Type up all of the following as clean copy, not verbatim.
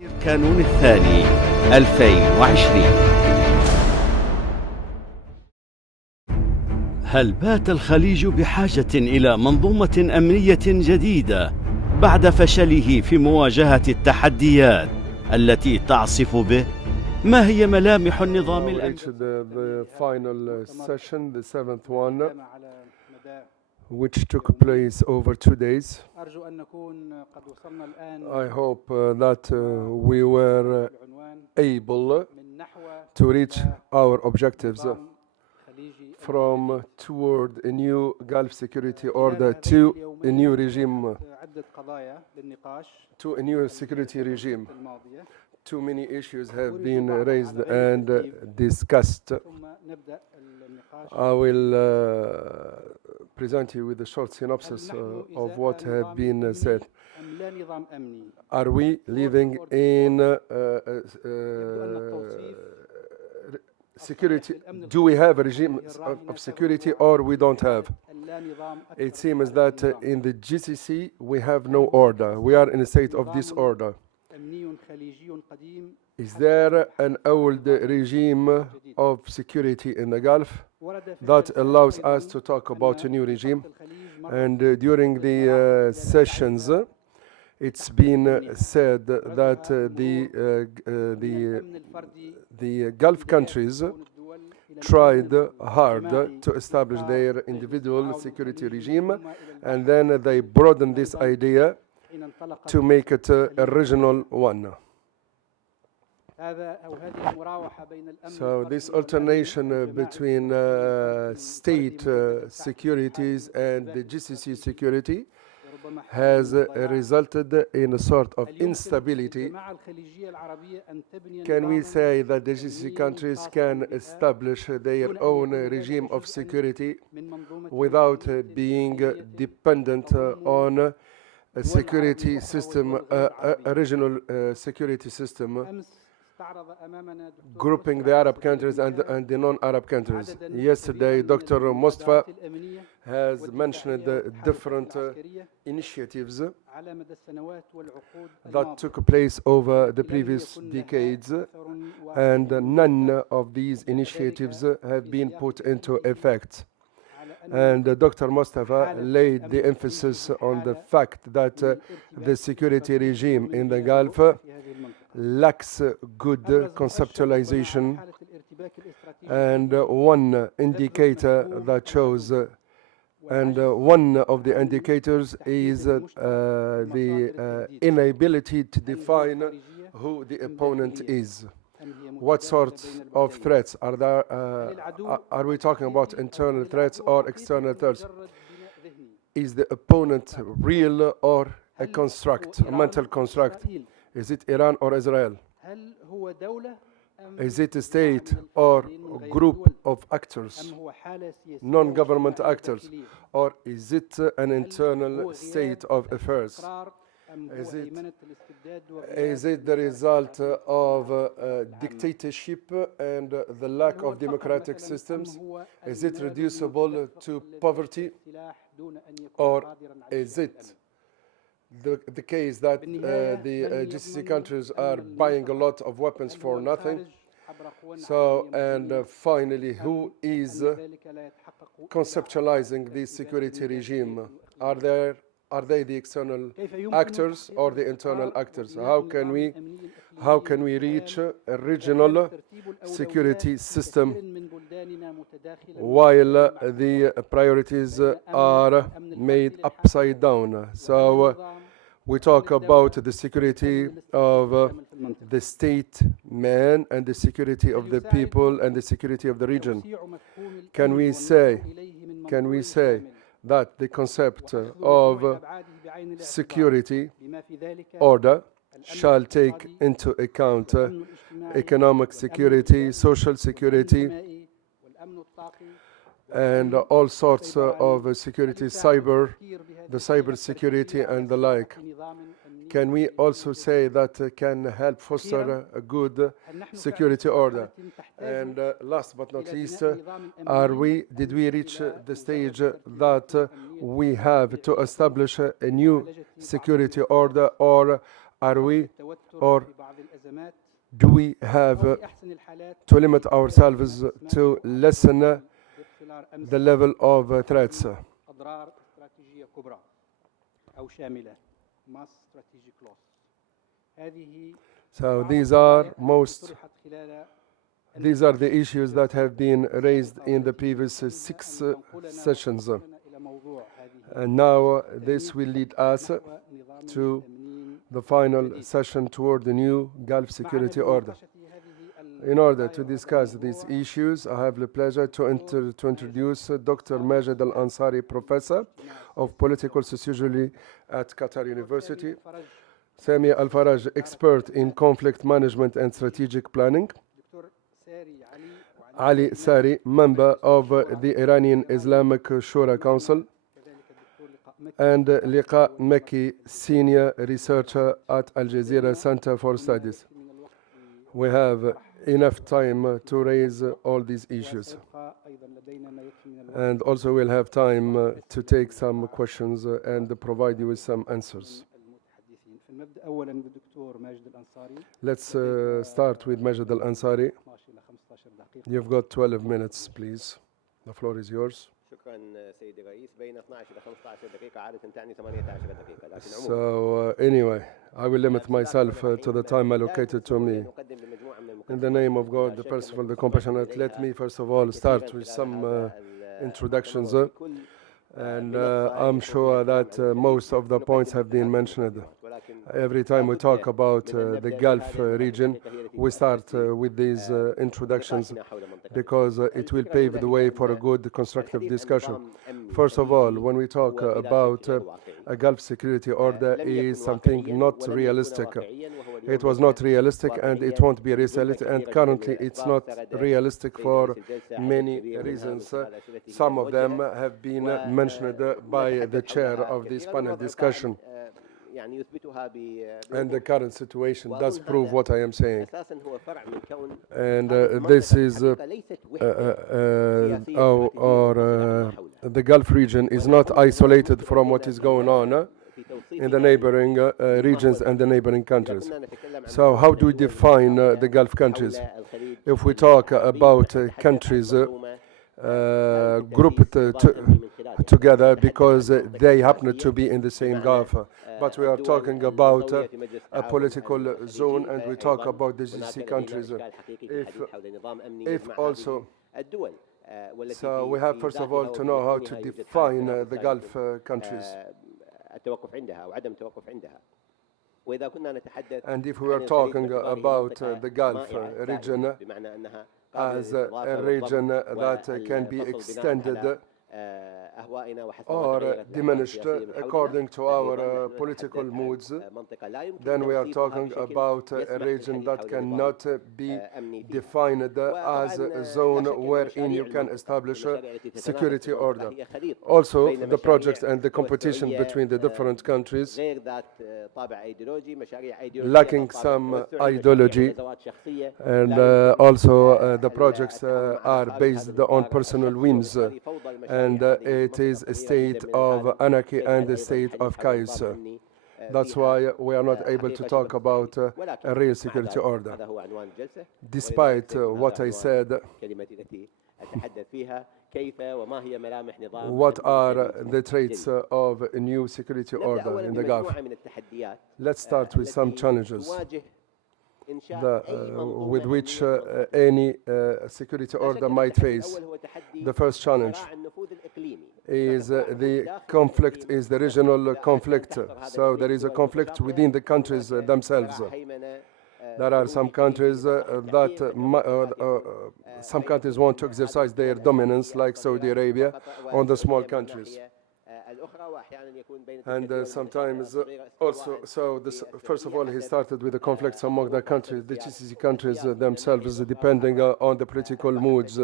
كانون الثاني 2020. هل بات الخليج بحاجة إلى منظومة أمنية جديدة بعد فشله في مواجهة التحديات التي تعصف به؟ ما هي ملامح النظام الأمني؟ The final session, the seventh one, which took place over 2 days. I hope that we were able to reach our objectives from toward a new Gulf security order to a new regime, to a new security regime. Too many issues have been raised and discussed. I will present you with a short synopsis of what have been said. Are we living in security? Do we have a regime of security or we don't have? It seems that in the GCC we have no order. We are in a state of disorder. Is there an old regime of security in the Gulf that allows us to talk about a new regime? And during the sessions, it's been said that the Gulf countries tried hard to establish their individual security regime, and then they broadened this idea to make it a regional one. So this alternation between state securities and the GCC security has resulted in a sort of instability. Can we say that the GCC countries can establish their own regime of security without being dependent on a security system, a regional security system, grouping the Arab countries and the non-Arab countries? Yesterday, Dr. Mustafa has mentioned different initiatives that took place over the previous decades, and none of these initiatives have been put into effect. And Dr. Mustafa laid the emphasis on the fact that the security regime in the Gulf lacks good conceptualization, and one indicator that shows, and one of the indicators is the inability to define who the opponent is. What sorts of threats are there? Are we talking about internal threats or external threats? Is the opponent real or a construct, a mental construct? Is it Iran or Israel? Is it a state or a group of actors, non-government actors? Or is it an internal state of affairs? Is it the result of dictatorship and the lack of democratic systems? Is it reducible to poverty? Or is it the case that the GCC countries are buying a lot of weapons for nothing? So, and finally, who is conceptualizing this security regime? Are they the external actors or the internal actors? How can we reach a regional security system while the priorities are made upside down? So we talk about the security of the state man and the security of the people and the security of the region. Can we say that the concept of security order shall take into account economic security, social security, and all sorts of security, the cyber security and the like? Can we also say that can help foster a good security order? And last but not least, did we reach the stage that we have to establish a new security order, or Are we, or do we have to limit ourselves to lessen the level of threats? أضرار استراتيجية كبرى أو شاملة mass strategic loss. هذه So these are the issues that have been raised in the previous 6 sessions. And now this will lead us to the final session toward the new Gulf Security Order. In order to discuss these issues, I have the pleasure to introduce Dr. Majed Al-Ansari, Professor of Political Sociology at Qatar University, Sami Al-Faraj, expert in conflict management and strategic planning, Ali Sari, member of the Iranian Islamic Shura Council, and Liqa Mekki, senior researcher at Al Jazeera Center for Studies. We have enough time to raise all these issues. And also we'll have time to take some questions and provide you with some answers. Let's start with Majed Al-Ansari. You've got 12 minutes, please. The floor is yours. So anyway, I will limit myself to the time allocated to me. In the name of God, the merciful, the compassionate, let me first of all start with some introductions. And I'm sure that most of the points have been mentioned. Every time we talk about the Gulf region, we start with these introductions because it will pave the way for a good constructive discussion. First of all, when we talk about a Gulf Security Order, is something not realistic. It was not realistic and it won't be realistic, and currently it's not realistic for many reasons. Some of them have been mentioned by the chair of this panel discussion. And the current situation does prove what I am saying. And this is, the Gulf region is not isolated from what is going on in the neighboring regions and the neighboring countries. So how do we define the Gulf countries? If we talk about countries grouped together because they happen to be in the same Gulf. But we are talking about a political zone, and we talk about the GCC countries. If also, so we have first of all to know how to define the Gulf countries. And if we are talking about the Gulf region as a region that can be extended or diminished according to our political moods, then we are talking about a region that cannot be defined as a zone wherein you can establish a security order. Also, the projects and the competition between the different countries, lacking some ideology, and also the projects are based on personal whims, and it is a state of anarchy and a state of chaos. That's why we are not able to talk about a real security order. Despite what I said, what are the traits of a new security order in the Gulf? Let's start with some challenges with which any security order might face. The first challenge is the conflict, is the regional conflict. So there is a conflict within the countries themselves. There are some countries some countries want to exercise their dominance, like Saudi Arabia, on the small countries. And sometimes also, so this, first of all, he started with the conflicts among the countries, the GCC countries themselves, depending on the political moods.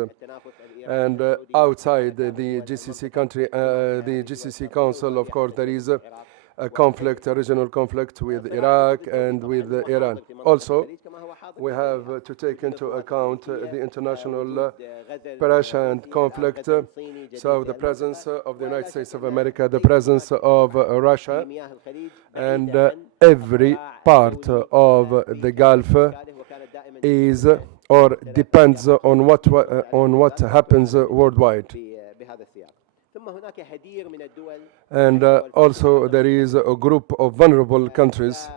And outside the GCC country, the GCC Council, of course, there is a conflict, a regional conflict with Iraq and with Iran. Also, we have to take into account the international pressure and conflict, so the presence of the United States of America, the presence of Russia, and every part of the Gulf is or depends on what happens worldwide. And also there is a group of vulnerable countries,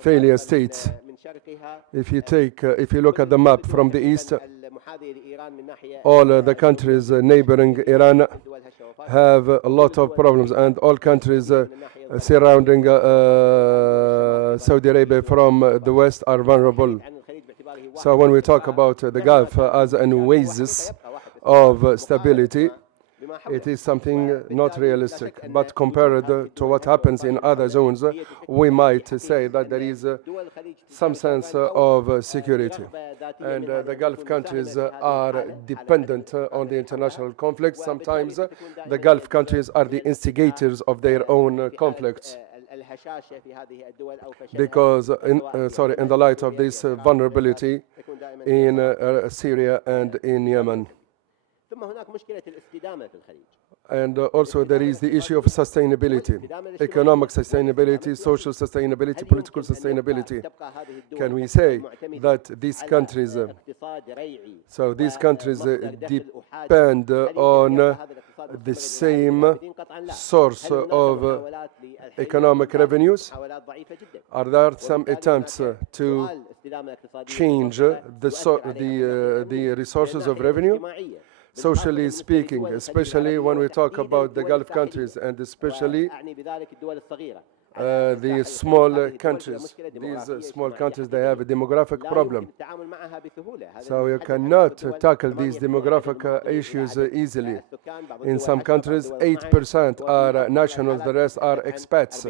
failure states. If you look at the map from the east, all the countries neighboring Iran have a lot of problems, and all countries surrounding Saudi Arabia from the west are vulnerable. So when we talk about the Gulf as an oasis of stability, it is something not realistic. But compared to what happens in other zones, we might say that there is some sense of security. And the Gulf countries are dependent on the international conflict. Sometimes the Gulf countries are the instigators of their own conflicts. Because, in the light of this vulnerability in Syria and in Yemen. And also there is the issue of sustainability, economic sustainability, social sustainability, political sustainability. Can we say that these countries, depend on the same source of economic revenues? Are there some attempts to change the resources of revenue? Socially speaking, especially when we talk about the Gulf countries and especially the small countries. These small countries, they have a demographic problem. So you cannot tackle these demographic issues easily. In some countries, 8% are nationals, the rest are expats.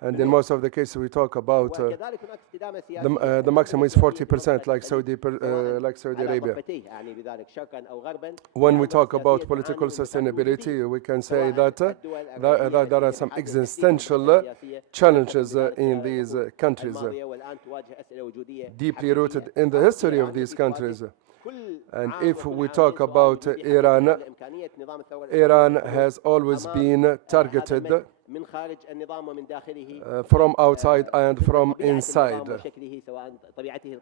And in most of the cases, we talk about the maximum is 40%, like Saudi Arabia. When we talk about political sustainability, we can say that there are some existential challenges in these countries, deeply rooted in the history of these countries. And if we talk about Iran, Iran has always been targeted from outside and from inside.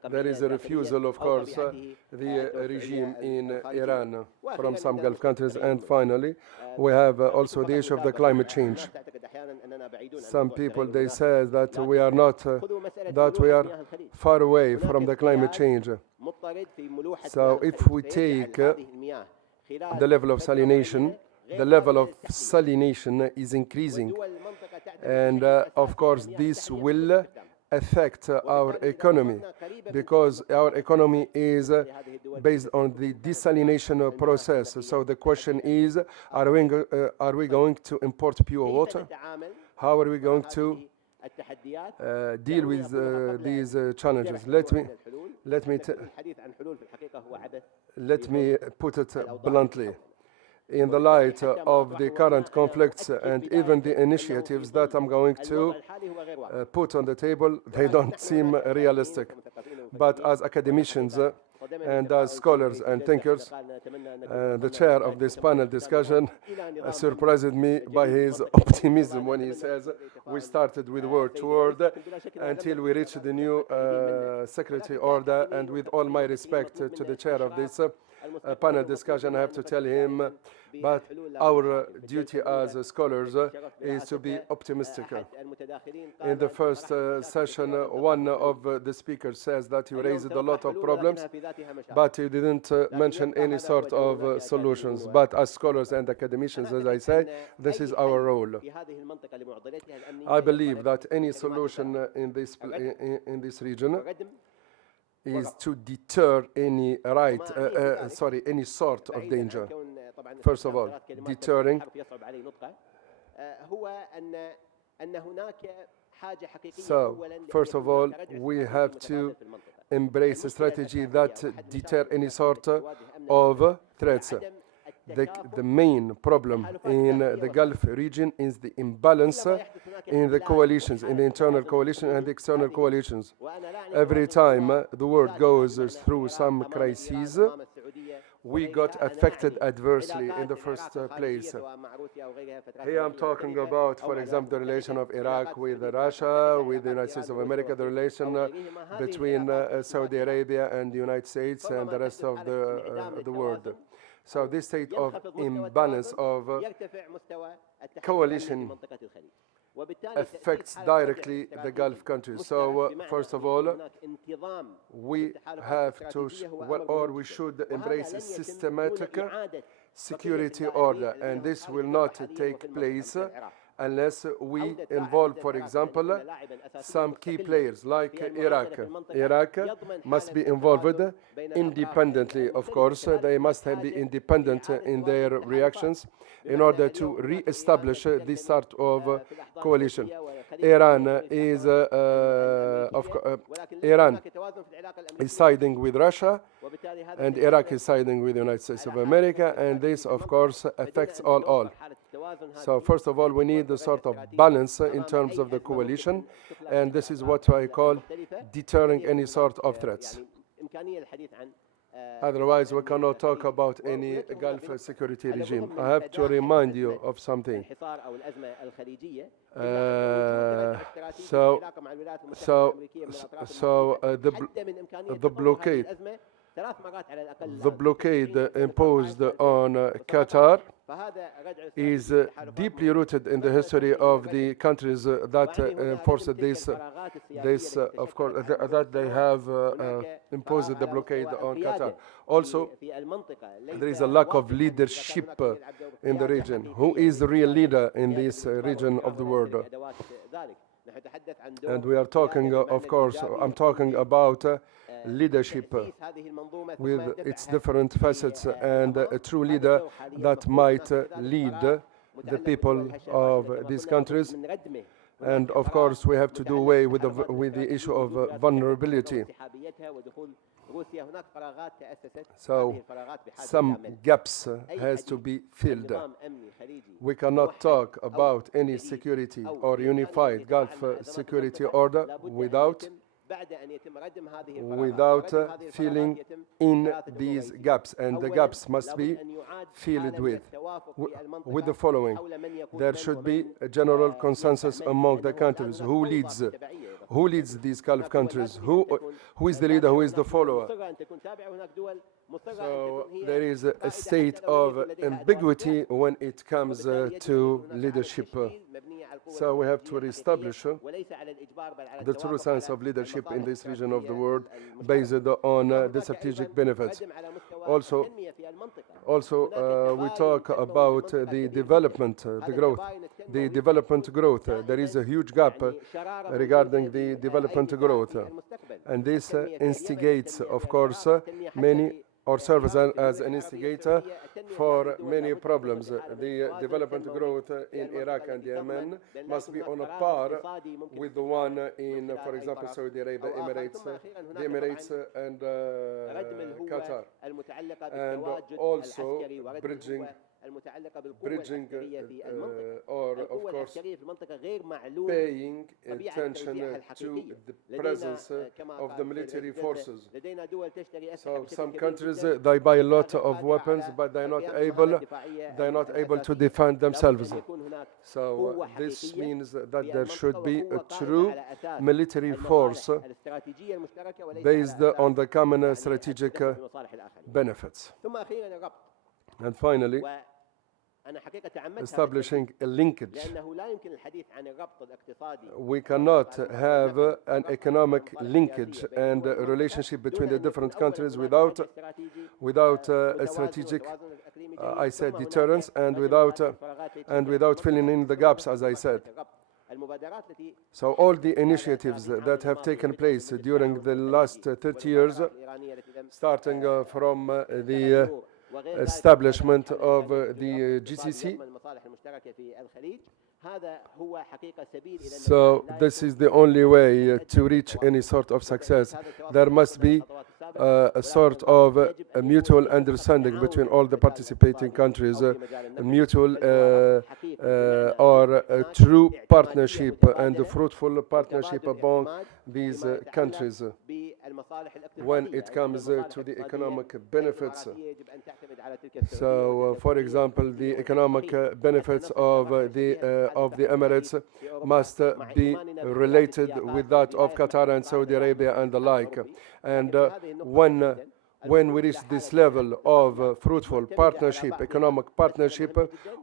There is a refusal, of course, the regime in Iran from some Gulf countries. And finally, we have also the issue of the climate change. Some people, they say that we are far away from the climate change. So if we take the level of salination, the level of salination is increasing. And of course, this will affect our economy, because our economy is based on the desalination process. So the question is, are we going to import pure water? How are we going to deal with these challenges? Let me put it bluntly. In the light of the current conflicts and even the initiatives that I'm going to put on the table, they don't seem realistic. But as academicians and as scholars and thinkers, the chair of this panel discussion surprised me by his optimism when he says we started with word to word until we reached the new secretary order. And with all my respect to the chair of this panel discussion, I have to tell him, but our duty as scholars is to be optimistic. In the first session, one of the speakers says that you raised a lot of problems, but you didn't mention any sort of solutions. But as scholars and academicians, as I say, this is our role. I believe that any solution in this region is to deter any sort of danger. First of all, deterring. So, first of all, we have to embrace a strategy that deter any sort of threats. the main problem in the Gulf region is the imbalance in the coalitions, in the internal coalition and the external coalitions. Every time the world goes through some crises, we got affected adversely in the first place. Here I'm talking about, for example, the relation of Iraq with Russia, with the United States of America, the relation between Saudi Arabia and the United States and the rest of the world. So this state of imbalance of coalition affects directly the Gulf countries. So first of all, we have to, or we should embrace a systematic security order, and this will not take place unless we involve, for example, some key players like Iraq. Iraq must be involved independently, of course. They must be independent in their reactions in order to re-establish this sort of coalition. Iran is siding with Russia, and Iraq is siding with the United States of America, and this, of course, affects all. So first of all, we need a sort of balance in terms of the coalition, and this is what I call deterring any sort of threats. Otherwise, we cannot talk about any Gulf security regime. I have to remind you of something. The blockade imposed on Qatar is deeply rooted in the history of the countries that enforced this, of course, that they have imposed the blockade on Qatar. Also, there is a lack of leadership in the region. Who is the real leader in this region of the world? And we are talking, of course, I'm talking about leadership with its different facets, and a true leader that might lead the people of these countries. And of course, we have to do away with the issue of vulnerability. So some gaps has to be filled. We cannot talk about any security or unified Gulf security order without filling in these gaps, and the gaps must be filled with the following. There should be a general consensus among the countries. Who leads these Gulf countries? Who is the leader? Who is the follower? So there is a state of ambiguity when it comes to leadership. So we have to reestablish the true sense of leadership in this region of the world based on the strategic benefits. Also, we talk about the development, the development growth. There is a huge gap regarding the development growth, and this instigates, of course, many, or serves as an instigator for many problems. The development growth in Iraq and Yemen must be on a par with the one in, for example, Saudi Arabia, the Emirates and Qatar, and also bridging or, of course, paying attention to the presence of the military forces. So some countries, they buy a lot of weapons, but they're not able to defend themselves. So this means that there should be a true military force based on the common strategic benefits. And finally, establishing a linkage. We cannot have an economic linkage and a relationship between the different countries without a strategic, I said, deterrence, and without filling in the gaps, as I said. So all the initiatives that have taken place during the last 30 years, starting from the establishment of the GCC, So this is the only way to reach any sort of success. There must be a sort of a mutual understanding between all the participating countries, a mutual or a true partnership and a fruitful partnership among these countries when it comes to the economic benefits. So, for example, the economic benefits of the Emirates must be related with that of Qatar and Saudi Arabia and the like. And when we reach this level of fruitful partnership, economic partnership,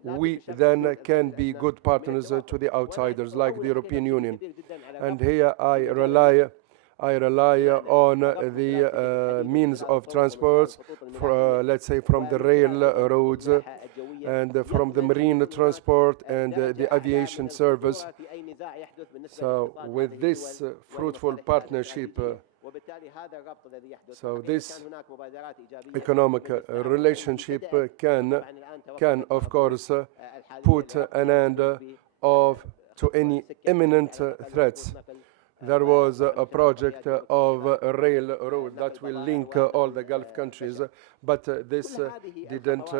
we then can be good partners to the outsiders like the European Union. And here I rely on the means of transport, let's say from the railroads and from the marine transport and the aviation service. So with this fruitful partnership, so this economic relationship can of course put an end to any imminent threats. There was a project of a railroad that will link all the Gulf countries, but this didn't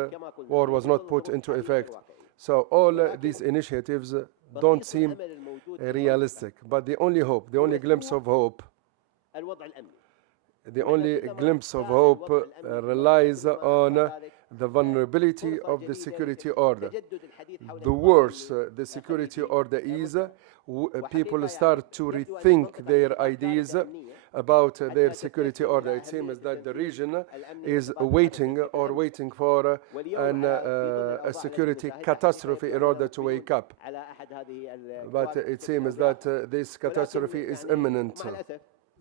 or was not put into effect. So all these initiatives don't seem realistic, but the only hope, the only glimpse of hope relies on the vulnerability of the security order. The worse the security order is, people start to rethink their ideas about their security order. It seems that the region is waiting for a security catastrophe in order to wake up. But it seems that this catastrophe is imminent.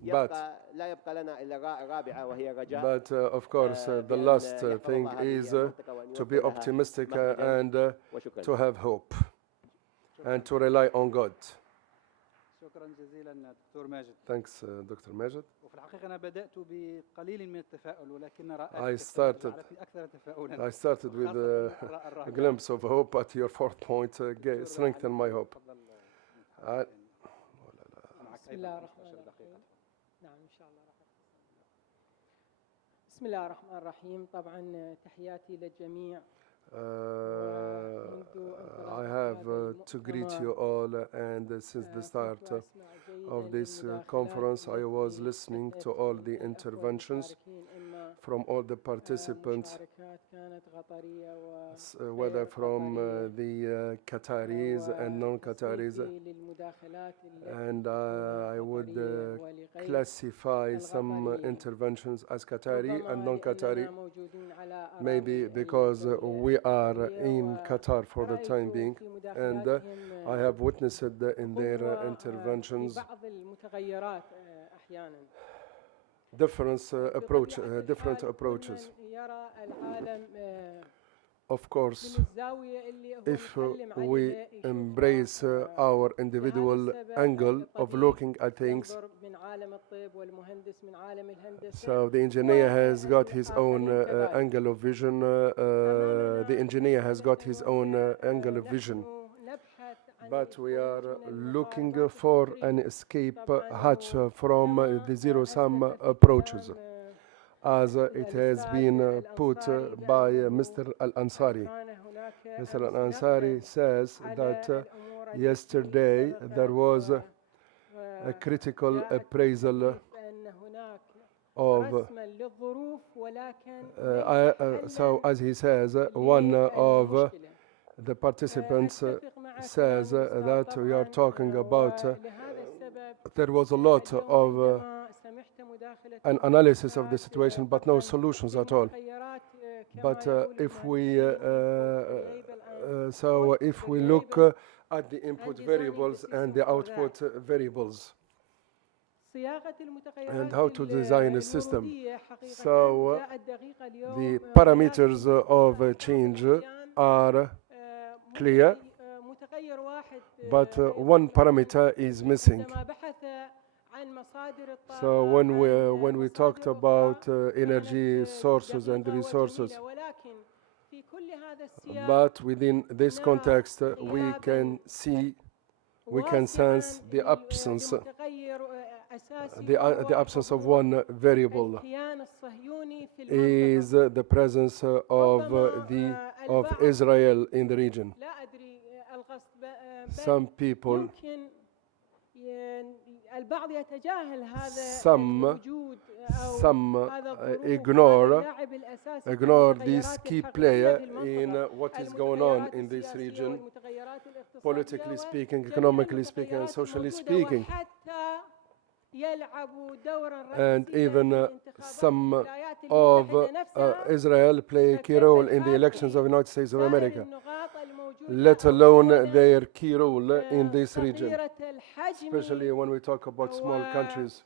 But of course, the last thing is to be optimistic and to have hope and to rely on God. شكرا جزيلا دكتور ماجد. Thanks, Dr. Majid. وفي الحقيقة أنا بدأت بقليل من التفاؤل ولكن I started with a glimpse of hope, but your fourth point strengthened my hope. بسم الله الرحمن الرحيم. نعم إن شاء الله راح. بسم الله الرحمن الرحيم. طبعا تحياتي للجميع. I have to greet you all, and since the start of this conference, I was listening to all the interventions from all the participants, whether from the Qataris and non-Qataris, and I would classify some interventions as Qatari and non-Qatari, maybe because we are in Qatar for the time being, and I have witnessed in their interventions different approaches. Of course, if we embrace our individual angle of looking at things, so the engineer has got his own angle of vision, but we are looking for an escape hatch from the zero-sum approaches, as it has been put by Mr. Al-Ansari. Mr. Al-Ansari says that yesterday there was a critical appraisal of, so as he says, one of the participants says that we are talking about, there was a lot of an analysis of the situation, but no solutions at all. But if we look at the input variables and the output variables, and how to design a system, so the parameters of change are clear, but one parameter is missing. So when we talked about energy sources and resources, كل هذا السياق But within this context, we can see, we can sense the absence, لمتغير أساسي the absence of one variable الكيان الصهيوني في المنطقة. is the presence of Israel in the region. لا أدري القصد بل Some people, يمكن البعض يتجاهل هذا some الوجود أو some هذا الظروف، هذا ignore اللاعب الأساسي في this المتغيرات key الحقيقية player في المنطقة. in what is going on المتغيرات in this السياسية region, والمتغيرات الاقتصادية politically speaking, وجميع economically speaking, and المتغيرات socially الموجودة، speaking. وحتى يلعب دورا And رئيسيا even في انتخابات some الولايات of المتحدة نفسها. Israel play a key role in the elections of the United States of America, let alone their key role in this region, especially when we talk about small countries.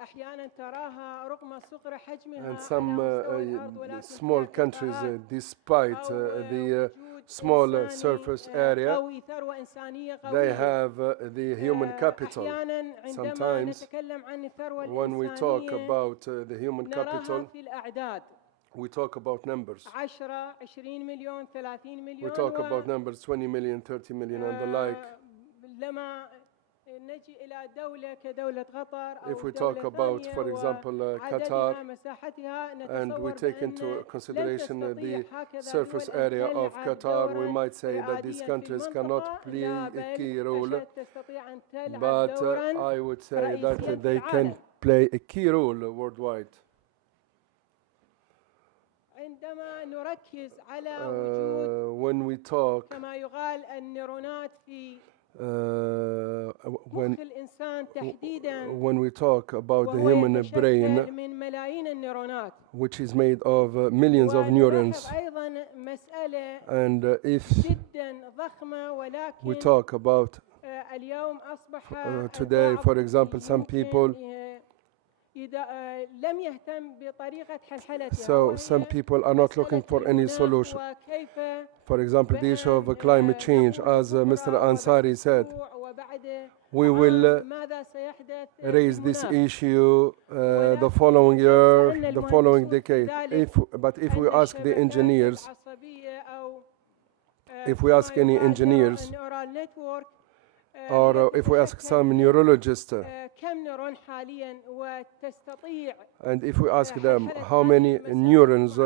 أحيانا تراها رغم صغر حجمها And على some مستوى الأرض، ولكن small فيها countries, قطاعات despite أو the وجود small إنساني surface area, قوي، ثروة إنسانية they قوية. have the human capital. أحيانا عندما Sometimes نتكلم عن الثروة when we talk الإنسانية about the human نراها capital, في الأعداد، we talk about numbers. 10 20 مليون 30 We مليون. talk about numbers 20 million, 30 million, and the like. لما نجي إلى دولة كدولة قطر أو If we دولة talk about, ثانية for example, وعددها Qatar, مساحتها، and we نتصور take بأن into لن consideration تستطيع the هكذا surface دول أن area of تلعب Qatar, we دورا might say that these رئاديا في countries المنطقة، cannot play لا، a بل key role, تشد تستطيع أن تلعب but دورا I would say رئيسيا that في they العالم. can play a key role worldwide. عندما نركز على وجود When we talk, كما يقال النيرونات في when مخ الإنسان تحديدا، when we talk about the وهو human يتشكل brain, من ملايين النيرونات، which is made of millions of neurons, ونلاحظ أيضا مسألة and if جدا ضخمة، we ولكن talk about اليوم أصبح today, for example, some people, لم يهتم بطريقة حلحلتها. so some people are not looking for any solution. وكيف For example, the issue of climate change, as Mr. Ansari said, we will ماذا سيحدث raise this بالمناخ؟ issue the following year, the following decade. But if we ask the engineers, if we ask any engineers, or if we ask some neurologists, كم نيرون حاليا وتستطيع and if we ask them how many neurons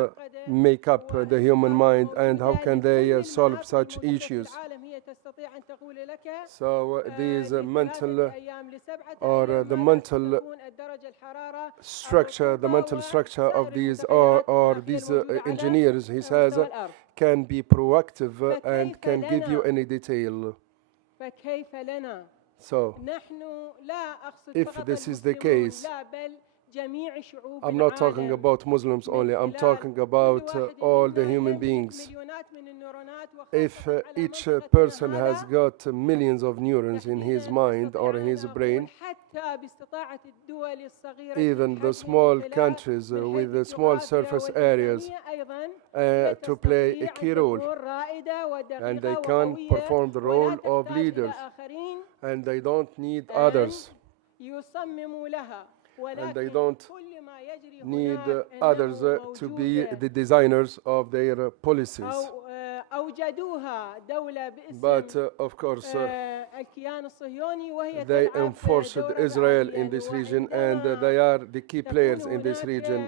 make up the human mind and how can they solve such issues. So these mental or the mental structure, the mental structure of these or these engineers, he says, can be proactive and can give you any detail. فكيف لنا So نحن لا أقصد if فقط this is the المسلمون، case, لا بل جميع شعوب I'm not talking العالم. about Muslims only, I'm talking about all the human beings. مليونات من النيرونات، If وخاصة على each منطقتنا person هذا has got millions of neurons in his mind or in his brain, حتى باستطاعة الدول الصغيرة even the في small الحجم countries من with the حيث small الجغرافيا surface areas والإنسانية أيضاً to play a تستطيع key أن role, تكون رائدة ودقيقة and they can وقوية، perform the role ولا of تحتاج leaders, إلى آخرين and they don't need أن others, يصمموا لها، and they ولكن don't كل ما يجري need هناك others أنه to be موجودة the designers of their policies. أو أوجدوها دولة But باسم of course, الكيان الصهيوني، وهي they تلعب enforced دورا Israel رئيسيا. in this region, and وعندما they are the key players تكون in this هناك region.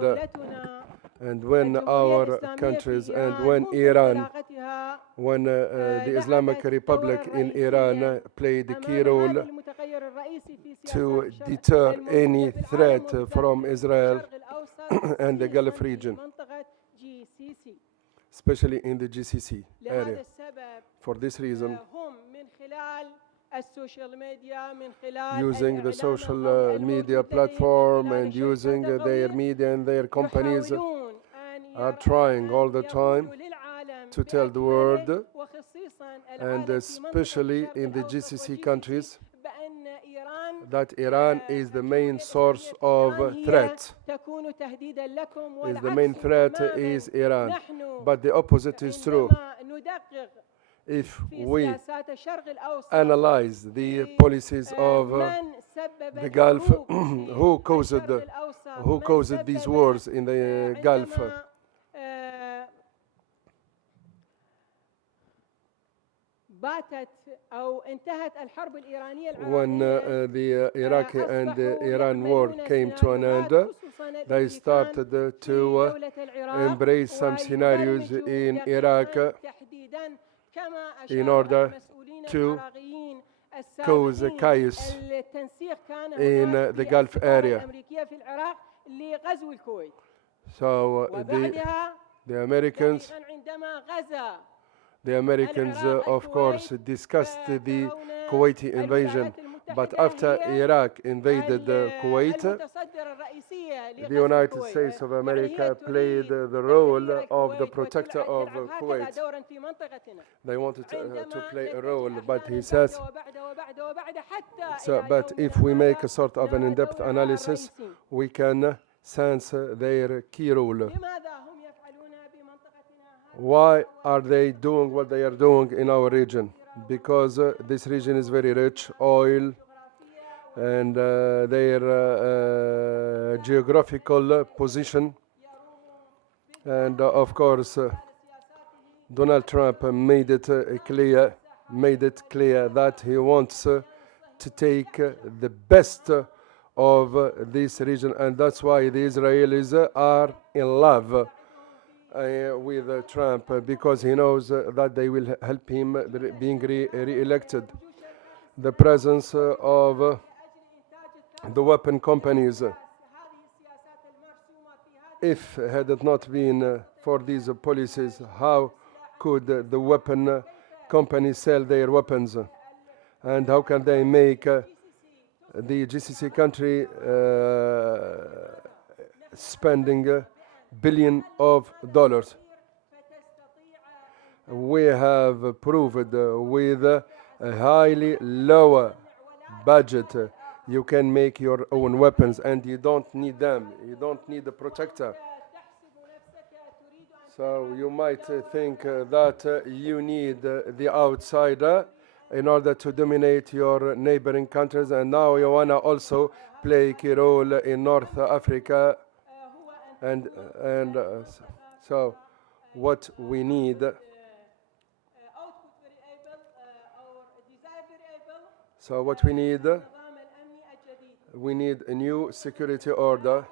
دولتنا And when الجمهورية our الإسلامية countries في and إيران when منذ Iran, انطلاقتها when the Islamic لعبت Republic دورا in Iran رئيسيا played a key أمام role هذا المتغير الرئيسي في to سياسات الشرق deter الموجودة any في threat العالم from وبالذات في Israel الشرق الأوسط، and the Gulf خصيصاً region, في منطقة GCC. especially in the GCC لهذا area. السبب For this reason, هم من خلال السوشيال ميديا، من خلال using the الإعلام social القوي media الموجود لديهم، من platform خلال and using الشركات their القوية، media and their companies يحاولون أن are trying all the time يقولوا للعالم to tell the بأكمله، world, وخصيصاً and العالم في especially منطقة in the الشرق الأوسط GCC والGCC، countries, بأن إيران that Iran is the main الجمهورية source الإسلامية of في إيران threat. هي تكون تهديداً لكم، Is the main والعكس threat تماماً. is Iran. نحن But the opposite is true. عندما ندقق If في we سياسات الشرق الأوسط، analyze the policies of من سبب the Gulf, الحروب في who caused الشرق الأوسط، who من caused these سبب wars in the Gulf, عندما باتت أو انتهت الحرب الإيرانية when العراقية the Iraqi and the أصبحوا Iran war يقبلون came to an end, سيناريوهات خصوصاً they الامريكان started في to دولة العراق embrace some scenarios ويبرمجوا in دقيقاً Iraq تحديداً كما in أشار order المسؤولين to العراقيين cause السابقين. chaos التنسيق كان in هناك the في Gulf السفارة area. الأمريكية في العراق لغزو الكويت. So وبعدها the Americans, دقيقاً عندما غزا the Americans, of course, discussed the Kuwaiti invasion. But after Iraq invaded Kuwait, المتصدر الرئيسية the لغزو United الكويت. States of يعني America هي played تريد the role تحرير of the الكويت protector of تلعب هكذا Kuwait. دورا في منطقتنا. They wanted to عندما play a تتجه role, but he أحياناً says, وبعد حتى so, إلى but يومنا if we make a هذا sort of an نرى in-depth دورها analysis, الرئيسي. we can sense their key role. لماذا هم يفعلون بمنطقتنا هذا؟ Why are they doing what they are doing in our region? Because this region is very rich, oil, and their geographical position. And of course, Donald Trump made it clear that he wants to take the best of this region, and that's why the Israelis are in love with Trump, because he knows that they will help him being re-elected. The presence of the weapon companies, if had it not been for these policies, how could the weapon companies sell their weapons? And how can they make the GCC country spending billion of dollars? We have proved with a highly lower budget you can make your own weapons, and you don't need them. You don't need a protector. So you might think that you need the outsider in order to dominate your neighboring countries, and now you wanna also play a key role in North Africa, and so what we need. So what we need a new security order.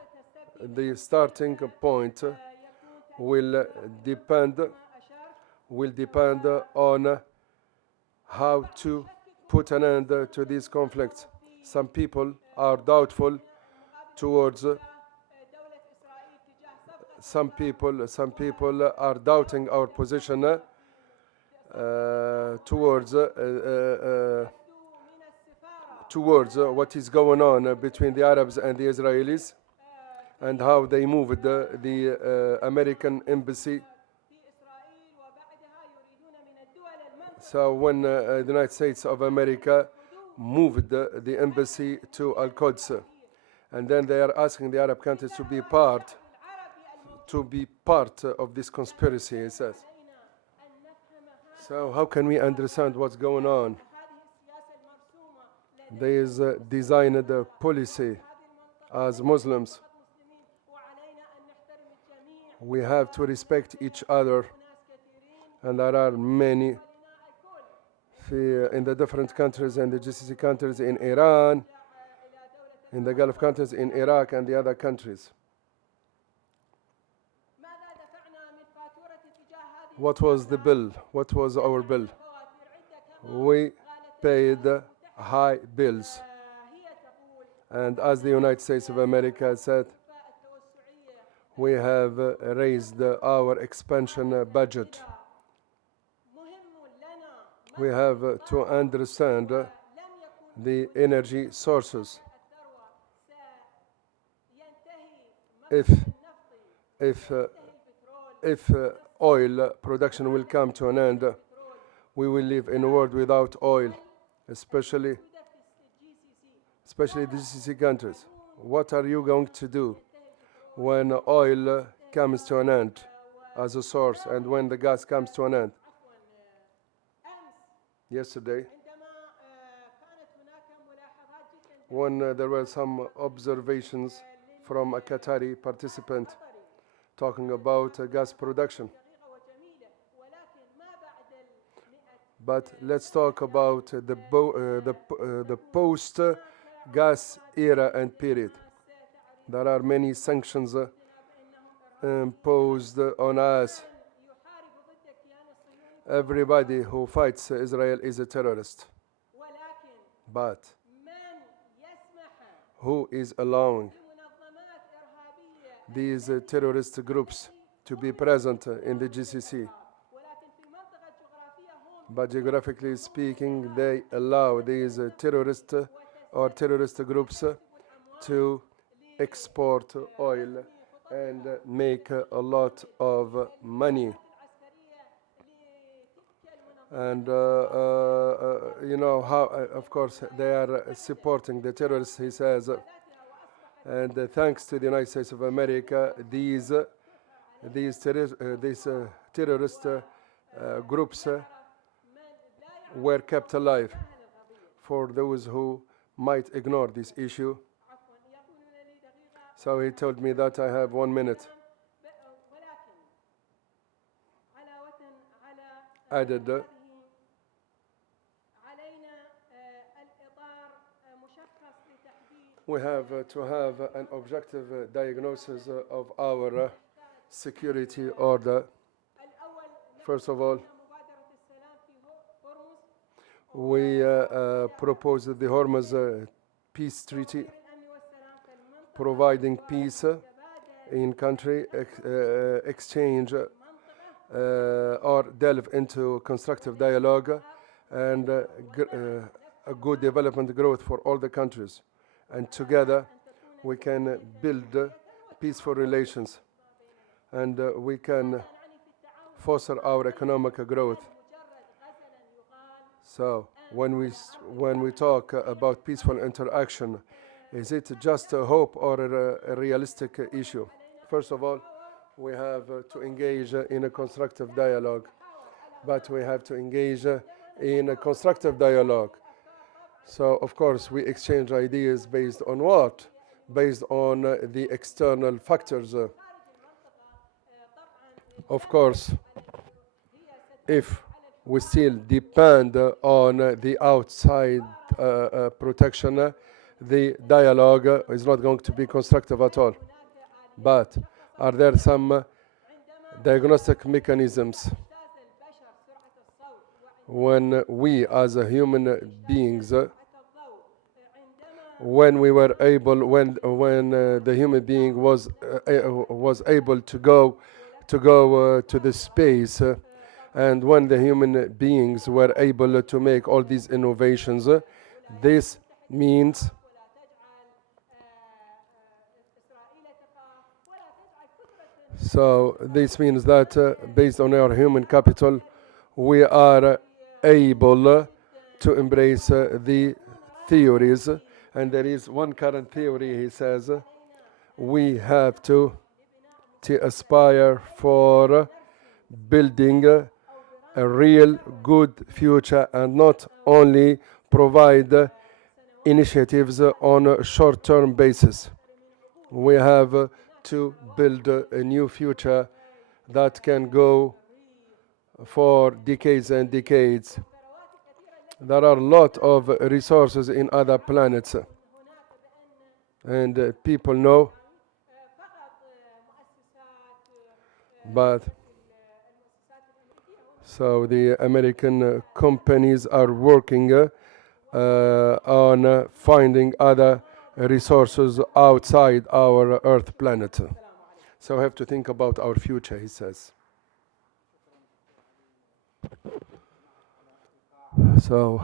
The starting point will depend on how to put an end to these conflicts. Some people are doubtful towards some people are doubting our position towards what is going on between the Arabs and the Israelis, and how they moved the American embassy. So when the United States of America moved the embassy to Al-Quds, and then they are asking the Arab countries to be part of this conspiracy, he says. So how can we understand what's going on? There is a designed policy as Muslims. We have to respect each other, and there are many in the different countries, in the GCC countries, in Iran, in the Gulf countries, in Iraq, and the other countries. What was the bill? What was our bill? We paid high bills. And as the United States of America said, we have raised our expansion budget. We have to understand the energy sources. If oil production will come to an end, we will live in a world without oil, especially the GCC countries. What are you going to do when oil comes to an end as a source, and when the gas comes to an end? Yesterday, when there were some observations from a Qatari participant talking about gas production. But let's talk about the post-gas era and period. There are many sanctions imposed on us. يحارب ضد الكيان الصهيوني، Everybody who fights Israel is a terrorist. ولكن But من يسمح who is allowing لمنظمات إرهابية these terrorist groups to be present in the GCC? ولكن في منطقة جغرافية هم But geographically speaking, they allow these terrorist or terrorist groups to export oil and make a lot of money. العسكرية لتلك المنظمات And you know how, of course, they are supporting the terrorists, he says. And thanks to the United States of America, these terrorist groups were kept alive. For those who might ignore this issue, عفوا يقولون لي دقيقة so he told me that I have 1 minute. ولكن علاوة على Added, هذه علينا الإطار مشخص لتحديد we have to have an objective diagnosis of our security order. الأول First of all, مبادرة السلام في هرمز we proposed the Hormuz peace treaty, الأمن والسلام في المنطقة providing peace in country, exchange or delve into constructive dialogue and a good development growth for all the countries. And together we can build peaceful relations and we can foster our economic growth. So when we talk about peaceful interaction, is it just a hope or a realistic issue? First of all, we have to engage in a constructive dialogue, but we have to engage in a constructive dialogue. So of course we exchange ideas based on what? Based on the external factors. Of course, if we still depend on the outside protection, the dialogue is not going to be constructive at all. But are there some diagnostic mechanisms when we as human beings, when we were able, when the human being was able to go to the space, and when the human beings were able to make all these innovations, this means that based on our human capital, we are able to embrace the theories. And there is one current theory, he says, we have to aspire for building a real good future and not only provide initiatives on a short-term basis. We have to build a new future that can go for decades and decades. There are a lot of resources in other planets, and people know, but so the American companies are working on finding other resources outside our Earth planet. So we have to think about our future, he says. So,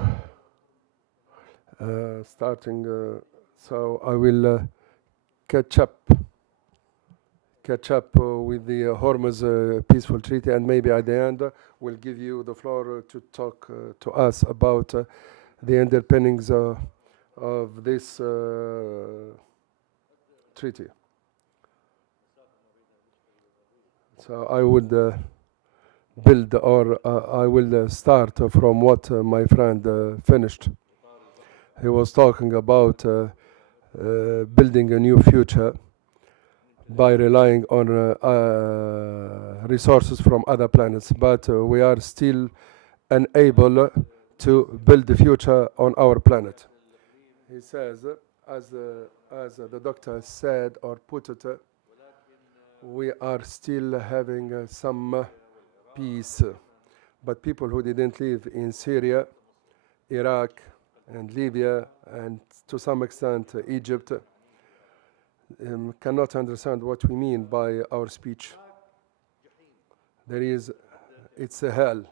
so I will catch up with the Hormuz peaceful treaty, and maybe at the end we'll give you the floor to talk to us about the underpinnings of this treaty. So I would build, or I will start from what my friend finished. He was talking about building a new future by relying on resources from other planets, but we are still and able to build the future on our planet. He says, as the doctor said or put it, we are still having some peace, but people who didn't live in Syria, Iraq, and Libya, and to some extent Egypt, cannot understand what we mean by our speech. It's a hell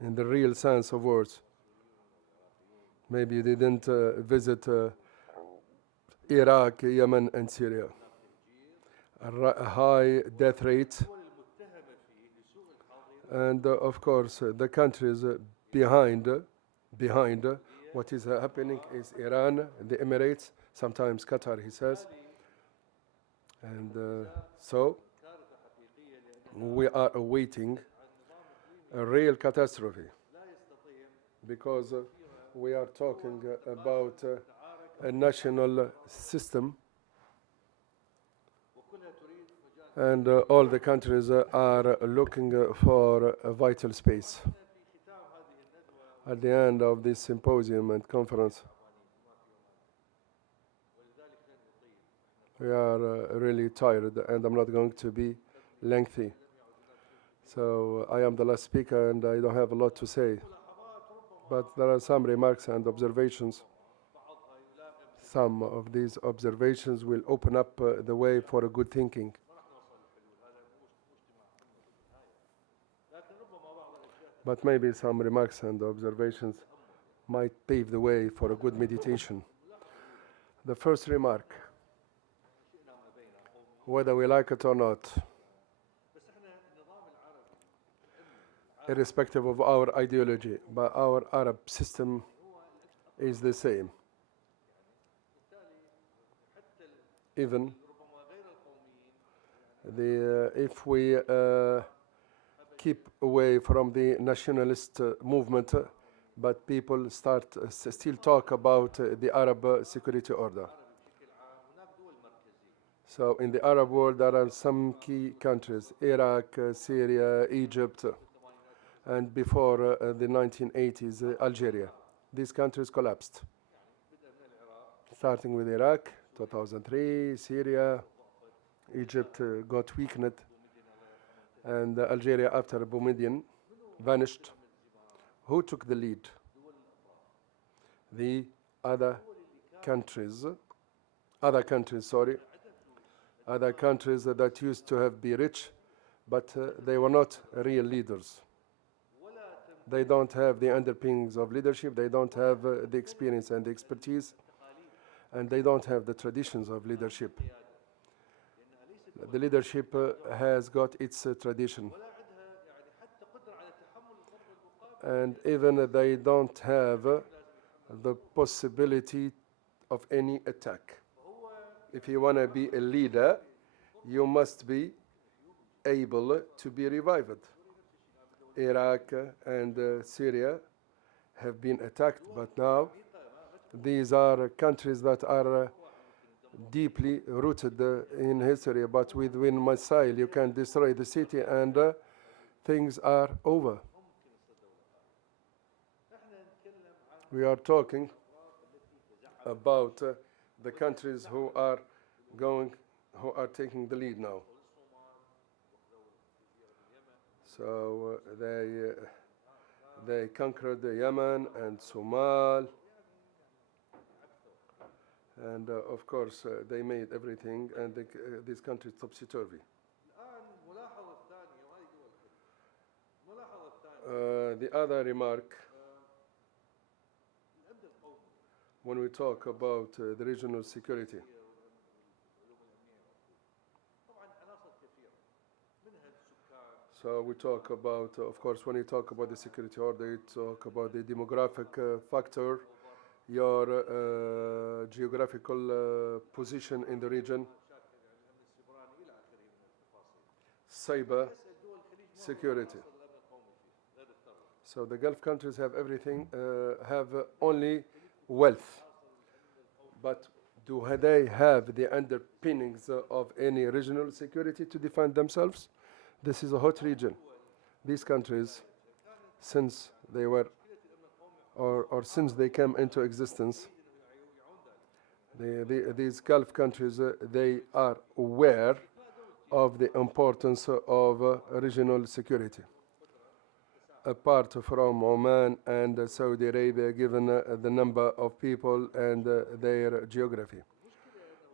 in the real sense of words. Maybe you didn't visit Iraq, Yemen, and Syria. A high death rate. And of course, the countries behind what is happening is Iran, the Emirates, sometimes Qatar, he says. And so we are awaiting a real catastrophe, because we are talking about a national system, and all the countries are looking for a vital space. At the end of this symposium and conference, we are really tired, and I'm not going to be lengthy. So I am the last speaker, and I don't have a lot to say. But there are some remarks and observations. Some of these observations will open up the way for a good thinking. But maybe some remarks and observations might pave the way for a good meditation. The first remark, whether we like it or not, irrespective of our ideology, but our Arab system is the same. Even if we keep away from the nationalist movement, but people still talk about the Arab security order. So in the Arab world, there are some key countries: Iraq, Syria, Egypt, and before the 1980s, Algeria. These countries collapsed. Starting with Iraq, 2003, Syria, Egypt got weakened, and Algeria, after Boumediene, vanished. Who took the lead? The other countries that used to be rich, but they were not real leaders. They don't have the underpinnings of leadership, they don't have the experience and the expertise, and they don't have the traditions of leadership. The leadership has got its tradition. And even they don't have the possibility of any attack. If you want to be a leader, you must be able to be revived. Iraq and Syria have been attacked, but now these are countries that are deeply rooted in history, but with wind missile you can destroy the city and things are over. We are talking about the countries who are taking the lead now. So they conquered Yemen and Somal, and of course they made everything, and these countries topsy-turvy. The other remark, when we talk about the regional security, so we talk about, of course, when you talk about the security order, you talk about the demographic factor, your geographical position in the region, cyber security. So the Gulf countries have everything, have only wealth, but do they have the underpinnings of any regional security to defend themselves? This is a hot region. These countries since they were, or since they came into existence, these Gulf countries, they are aware of the importance of regional security. Apart from Oman and Saudi Arabia, given the number of people and their geography.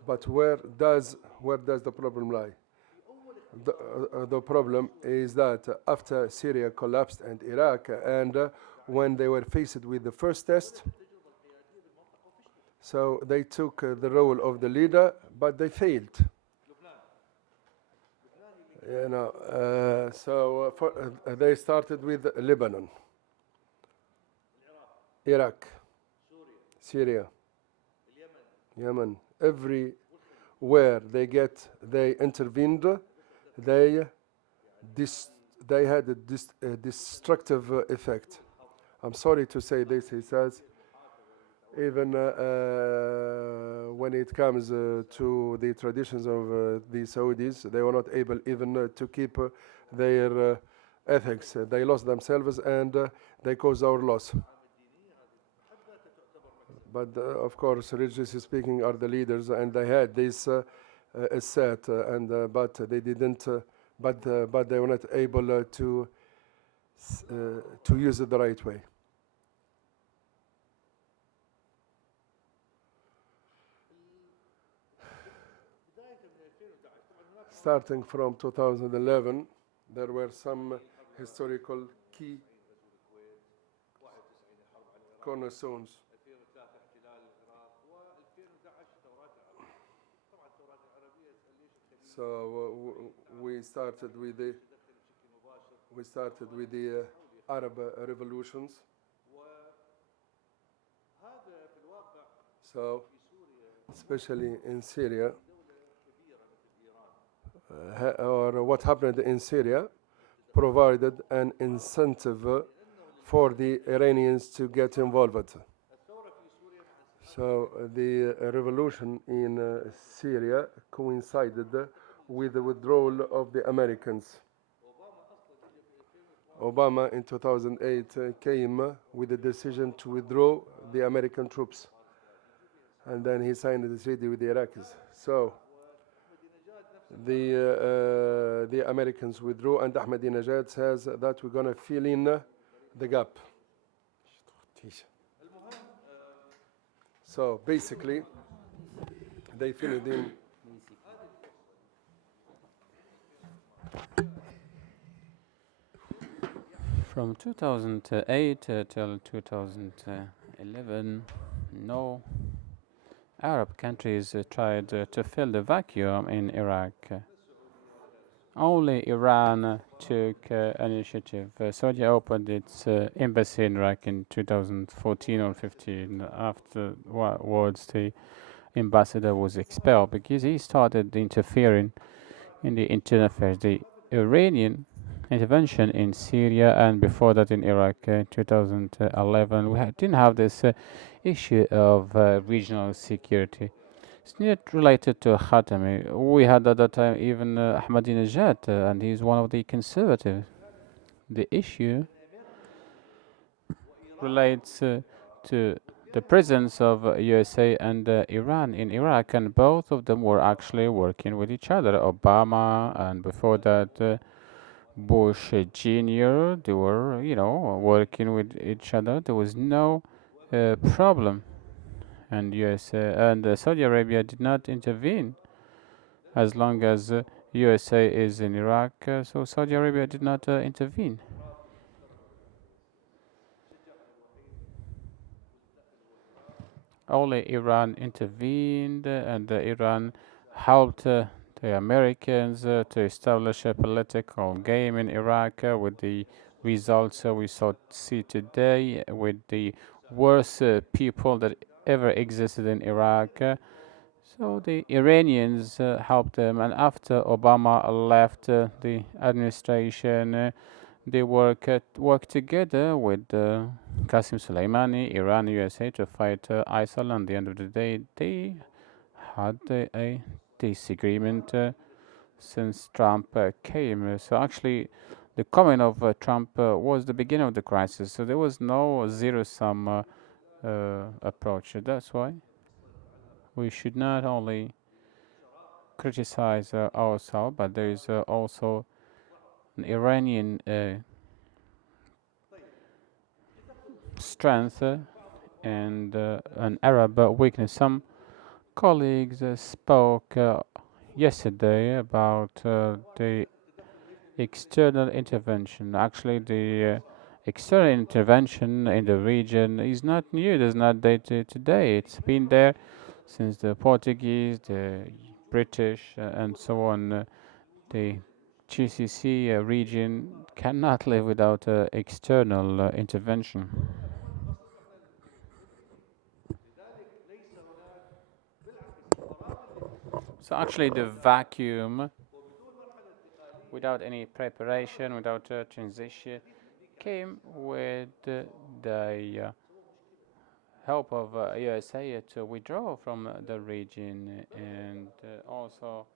But where does the problem lie? The problem is that after Syria collapsed and Iraq, and when they were faced with the first test, so they took the role of the leader, but they failed. You know, they started with Lebanon, Iraq, Syria, Yemen. Everywhere they intervened, they had a destructive effect. I'm sorry to say this, he says, even when it comes to the traditions of the Saudis, they were not able even to keep their ethics. They lost themselves and they caused our loss. But of course, religiously speaking, are the leaders, and they had this set, but they didn't. But they were not able to use it the right way. Starting from 2011, there were some historical key cornerstones. So we started with the Arab revolutions. So especially in Syria, or what happened in Syria provided an incentive for the Iranians to get involved. So the revolution in Syria coincided with the withdrawal of the Americans. Obama in 2008 came with the decision to withdraw the American troops, and then he signed the treaty with the Iraqis. So the Americans withdrew, and Ahmadinejad says that we're going to fill in the gap. So basically, they filled in. From 2008 till 2011, no Arab countries tried to fill the vacuum in Iraq. Only Iran took initiative. Saudi opened its embassy in Iraq in 2014 or 15. Afterwards, the ambassador was expelled because he started interfering in the internal affairs. The Iranian intervention in Syria and before that in Iraq in 2011, we didn't have this issue of regional security. It's not related to Khatami. We had at that time even Ahmadinejad, and he's one of the conservatives. The issue relates to the presence of USA and Iran in Iraq, and both of them were actually working with each other. Obama and before that Bush Jr., they were, working with each other. There was no problem. And USA and Saudi Arabia did not intervene as long as USA is in Iraq, so Saudi Arabia did not intervene. Only Iran intervened, and Iran helped the Americans to establish a political game in Iraq with the results we see today, with the worst people that ever existed in Iraq. So the Iranians helped them, and after Obama left the administration, they worked together with Qasem Soleimani, Iran, USA to fight ISIL. And at the end of the day, they had a disagreement since Trump came. So actually, the coming of Trump was the beginning of the crisis. So there was no zero-sum approach. That's why we should not only criticize ourselves, but there is also an Iranian strength and an Arab weakness. Some colleagues spoke yesterday about the external intervention. Actually, the external intervention in the region is not new. It is not dated today. It's been there since the Portuguese, the British, and so on. The GCC region cannot live without external intervention. So actually the vacuum, without any preparation, without transition, came with the help of USA to withdraw from the region, and also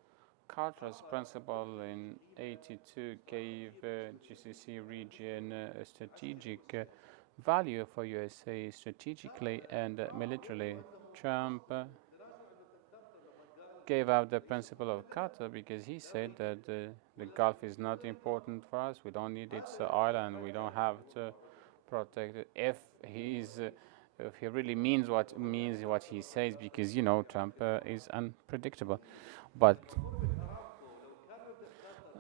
Carter's principle in '82 gave GCC region a strategic value for USA strategically and militarily. Trump gave out the principle of Qatar because he said that the Gulf is not important for us. We don't need its oil, and we don't have to protect it. If he really means what he says, because Trump is unpredictable. But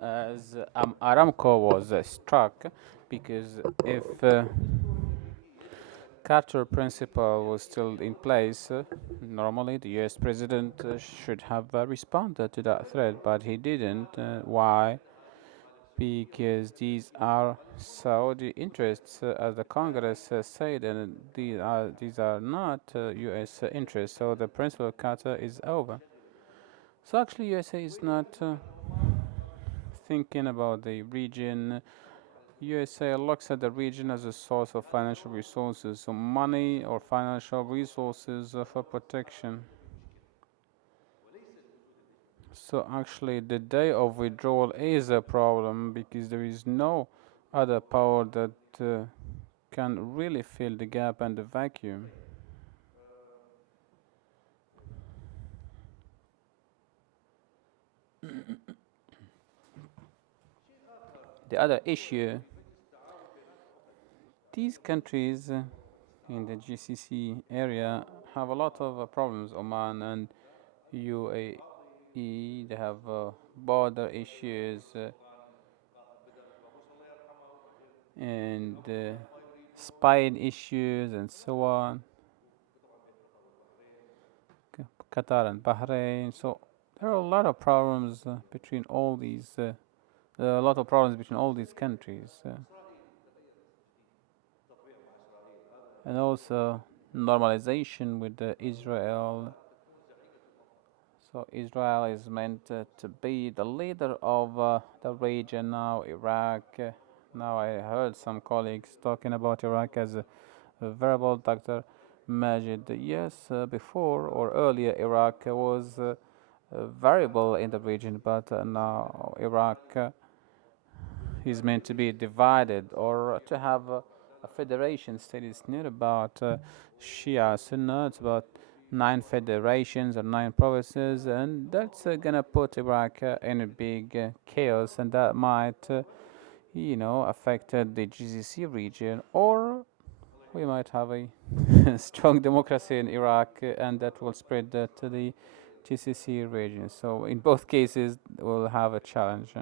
as Aramco was struck, because if Carter principle was still in place, normally the US president should have responded to that threat, but he didn't. Why? Because these are Saudi interests, as the Congress said, and these are not US interests. So the principle of Qatar is over. So actually, USA is not thinking about the region. USA looks at the region as a source of financial resources, so money or financial resources for protection. So actually the day of withdrawal is a problem because there is no other power that can really fill the gap and the vacuum. The other issue, these countries in the GCC area have a lot of problems. Oman and UAE, they have border issues and spying issues and so on. Qatar and Bahrain. So there are a lot of problems between all these. A lot of problems between all these countries, and also normalization with Israel. So Israel is meant to be the leader of the region now. Iraq. Now I heard some colleagues talking about Iraq as a variable. Dr. Majid. Yes, before or earlier Iraq was a variable in the region, but now Iraq is meant to be divided or to have a federation state. It's not about Shia Sunnah. It's about 9 federations or 9 provinces, and that's gonna put Iraq in a big chaos, and that might affect the GCC region, or we might have a strong democracy in Iraq, and that will spread to the GCC region. So in both cases, we'll have a challenge.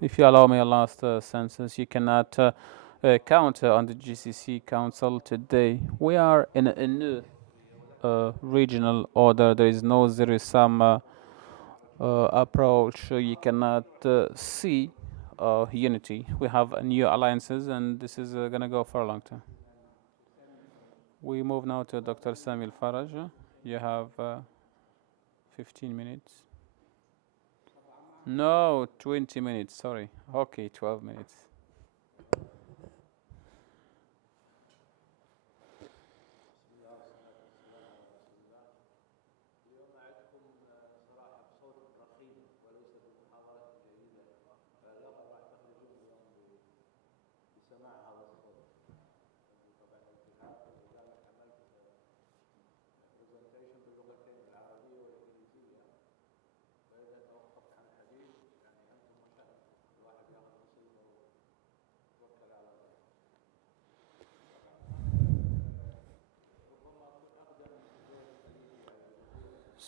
If you allow me a last sentence, you cannot count on the GCC Council today. We are in a new regional order. There is no zero-sum approach. You cannot see unity. We have new alliances, and this is going to go for a long time. We move now to Dr. Samil Faraj. You have 15 minutes. No, 20 minutes, sorry. Okay, 12 minutes.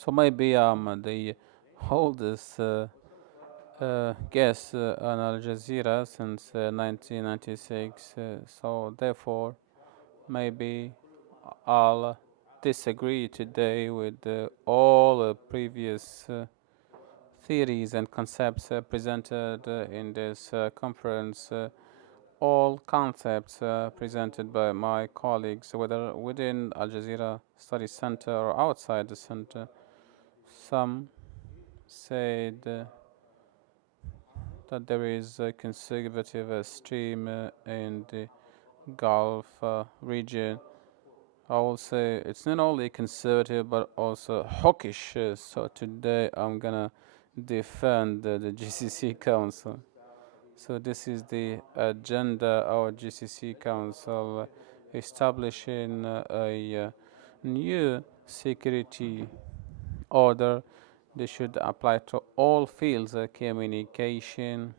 So maybe I'm the oldest guest on Al Jazeera since 1996. So therefore, maybe I'll disagree today with all the previous theories and concepts presented in this conference. All concepts presented by my colleagues, whether within Al Jazeera Study Center or outside the center. Some said that there is a conservative stream in the Gulf region. I will say it's not only conservative but also hawkish. So today I'm gonna defend the GCC Council. So this is the agenda our GCC Council establishing a new security order. They should apply to all fields: communication,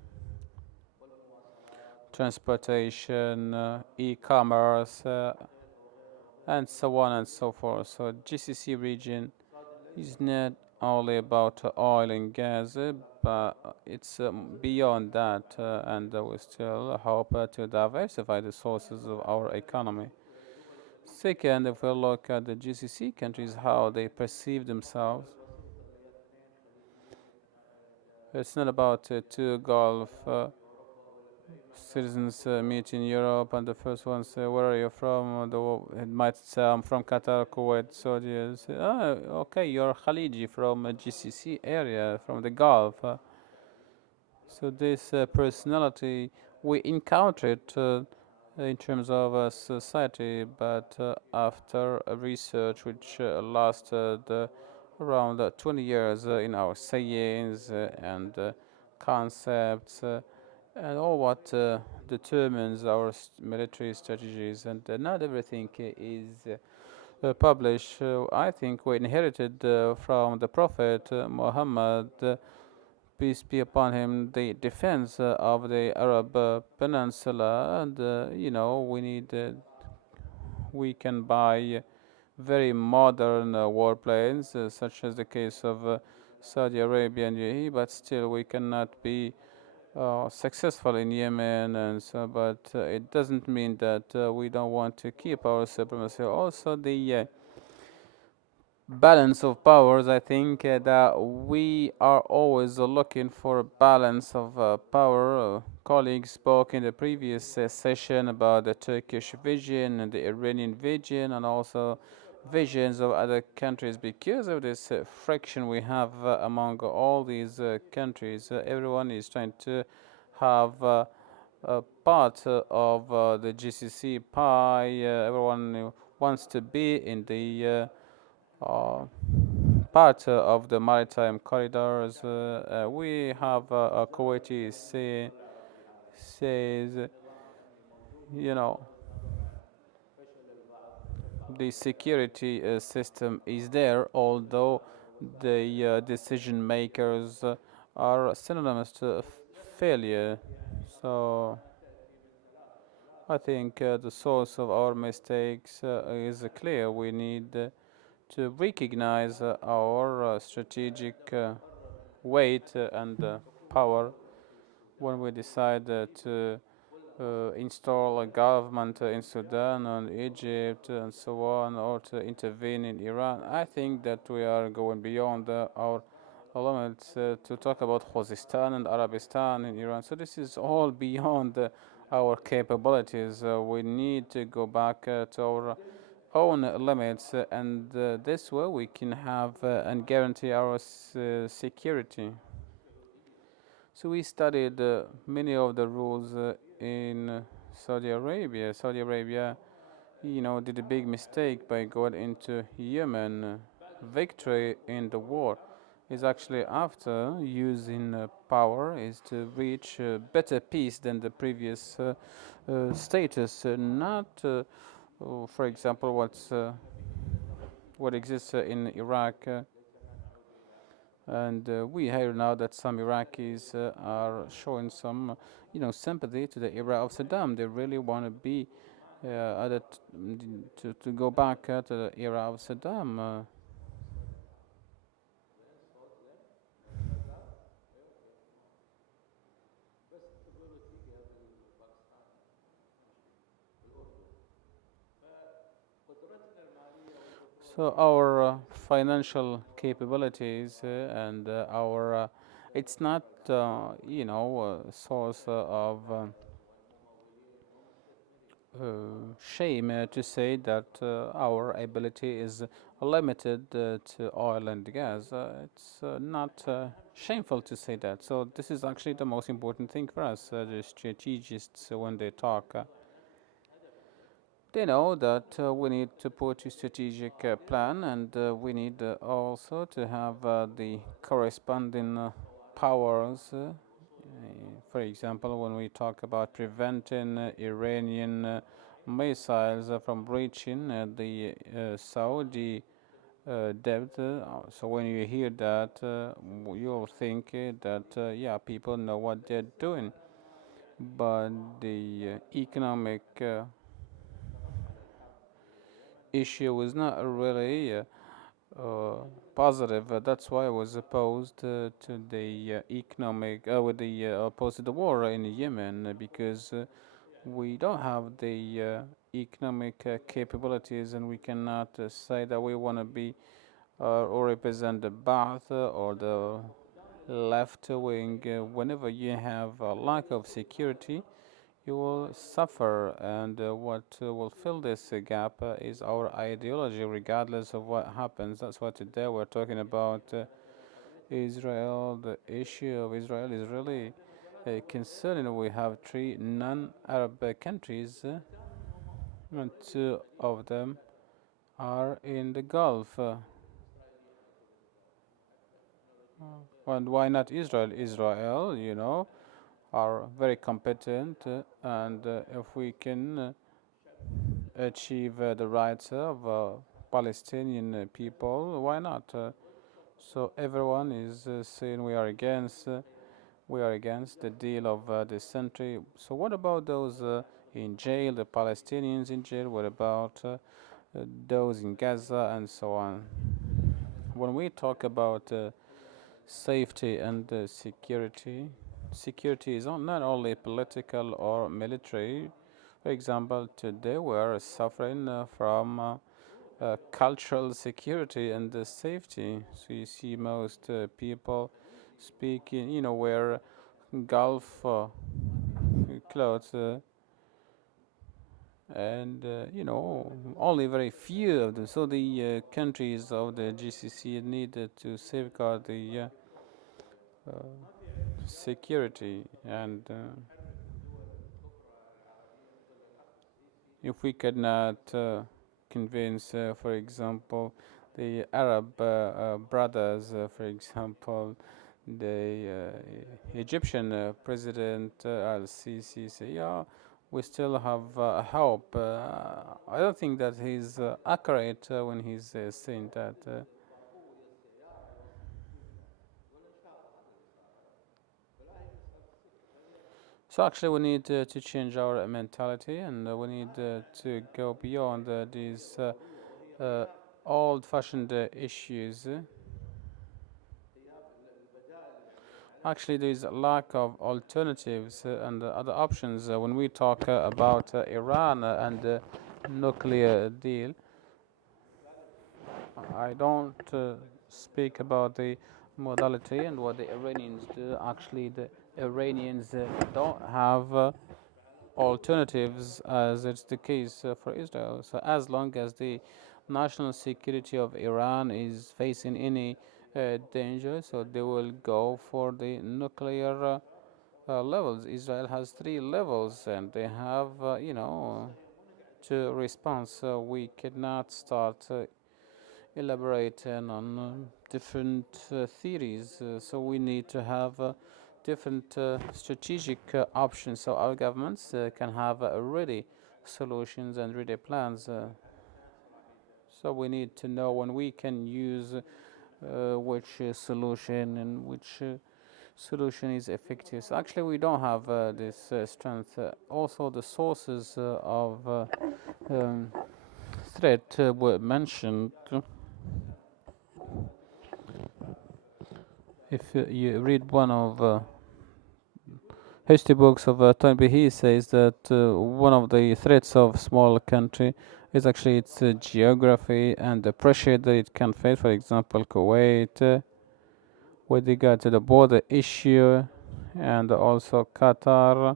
transportation, e-commerce, and so on and so forth. So GCC region is not only about oil and gas, but it's beyond that, and we still hope to diversify the sources of our economy. Second, if we look at the GCC countries, how they perceive themselves, it's not about two Gulf citizens meet in Europe, and the first one say, "Where are you from?" It might say, "I'm from Qatar, Kuwait, Saudi." Say, "Ah, okay, you're Khaliji from a GCC area, from the Gulf." So this personality we encountered in terms of society, but after a research which lasted around 20 years in our sayings and concepts and all what determines our military strategies, and not everything is published. I think we inherited from the Prophet Muhammad, peace be upon him, the defense of the Arab Peninsula, and we can buy very modern warplanes, such as the case of Saudi Arabia and UAE, but still we cannot be successful in Yemen, and so. But it doesn't mean that we don't want to keep our supremacy. Also, the balance of powers. I think that we are always looking for a balance of power. Colleagues spoke in the previous session about the Turkish vision and the Iranian vision, and also visions of other countries. Because of this friction we have among all these countries, everyone is trying to have a part of the GCC pie. Everyone wants to be in the part of the maritime corridors. We have a Kuwaiti says, you know, the security system is there, although the decision makers are synonymous to failure. So I think the source of our mistakes is clear. We need to recognize our strategic weight and power when we decide to install a government in Sudan and Egypt and so on, or to intervene in Iran. I think that we are going beyond our limits to talk about Khuzestan and Arabistan in Iran. So this is all beyond our capabilities. We need to go back to our own limits, and this way we can have and guarantee our security. So we studied many of the rules in Saudi Arabia. Saudi Arabia, did a big mistake by going into Yemen. Victory in the war is actually after using power is to reach better peace than the previous status. Not, for example, what exists in Iraq. And we hear now that some Iraqis are showing some, sympathy to the era of Saddam. They really want to be to go back to the era of Saddam. So our financial capabilities and our it's not a source of shame to say that our ability is limited to oil and gas. It's not shameful to say that. So this is actually the most important thing for us, the strategists, when they talk. They know that we need to put a strategic plan, and we need also to have the corresponding powers. For example, when we talk about preventing Iranian missiles from reaching the Saudi depth, so when you hear that, you'll think that yeah, people know what they're doing, but the economic issue was not really positive. That's why I was opposed to the economic, with the opposed to the war in Yemen, because we don't have the economic capabilities, and we cannot say that we want to be or represent the Ba'ath or the left wing. Whenever you have a lack of security, you will suffer, and what will fill this gap is our ideology, regardless of what happens. That's why today we're talking about Israel. The issue of Israel is really concerning. We have three non-Arab countries, and two of them are in the Gulf. And why not Israel? Israel, are very competent, and if we can achieve the rights of Palestinian people, why not? So everyone is saying we are against the deal of this century. So what about those in jail, the Palestinians in jail? What about those in Gaza and so on? When we talk about safety and security, security is not only political or military. For example, today we are suffering from cultural security and safety. So you see most people speaking, wear Gulf clothes, and only very few of them. So the countries of the GCC needed to safeguard the security, and if we could not convince, for example, the Arab brothers, for example, the Egyptian President Al-Sisi, say, yeah, we still have hope. I don't think that he's accurate when he's saying that. So actually, we need to change our mentality, and we need to go beyond these old-fashioned issues. Actually, there is a lack of alternatives and other options when we talk about Iran and the nuclear deal. I don't speak about the modality and what the Iranians do. Actually, the Iranians don't have alternatives, as it's the case for Israel. So as long as the national security of Iran is facing any danger, so they will go for the nuclear levels. Israel has 3 levels, and they have, to respond. So we cannot start elaborating on different theories. So we need to have different strategic options, so our governments can have ready solutions and ready plans. So we need to know when we can use which solution and which solution is effective. So actually, we don't have this strength. Also, the sources of threat were mentioned. If you read one of history books of Toynbee, he says that one of the threats of small country is actually its geography and the pressure that it can face. For example, Kuwait, with regard to the border issue, and also Qatar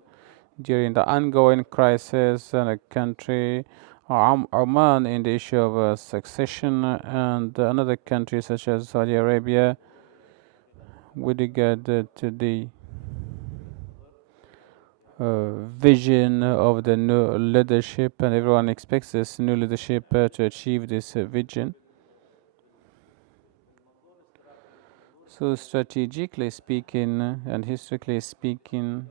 during the ongoing crisis in a country, Oman in the issue of succession, and another country such as Saudi Arabia with regard to the vision of the new leadership, and everyone expects this new leadership to achieve this vision. So strategically speaking and historically speaking,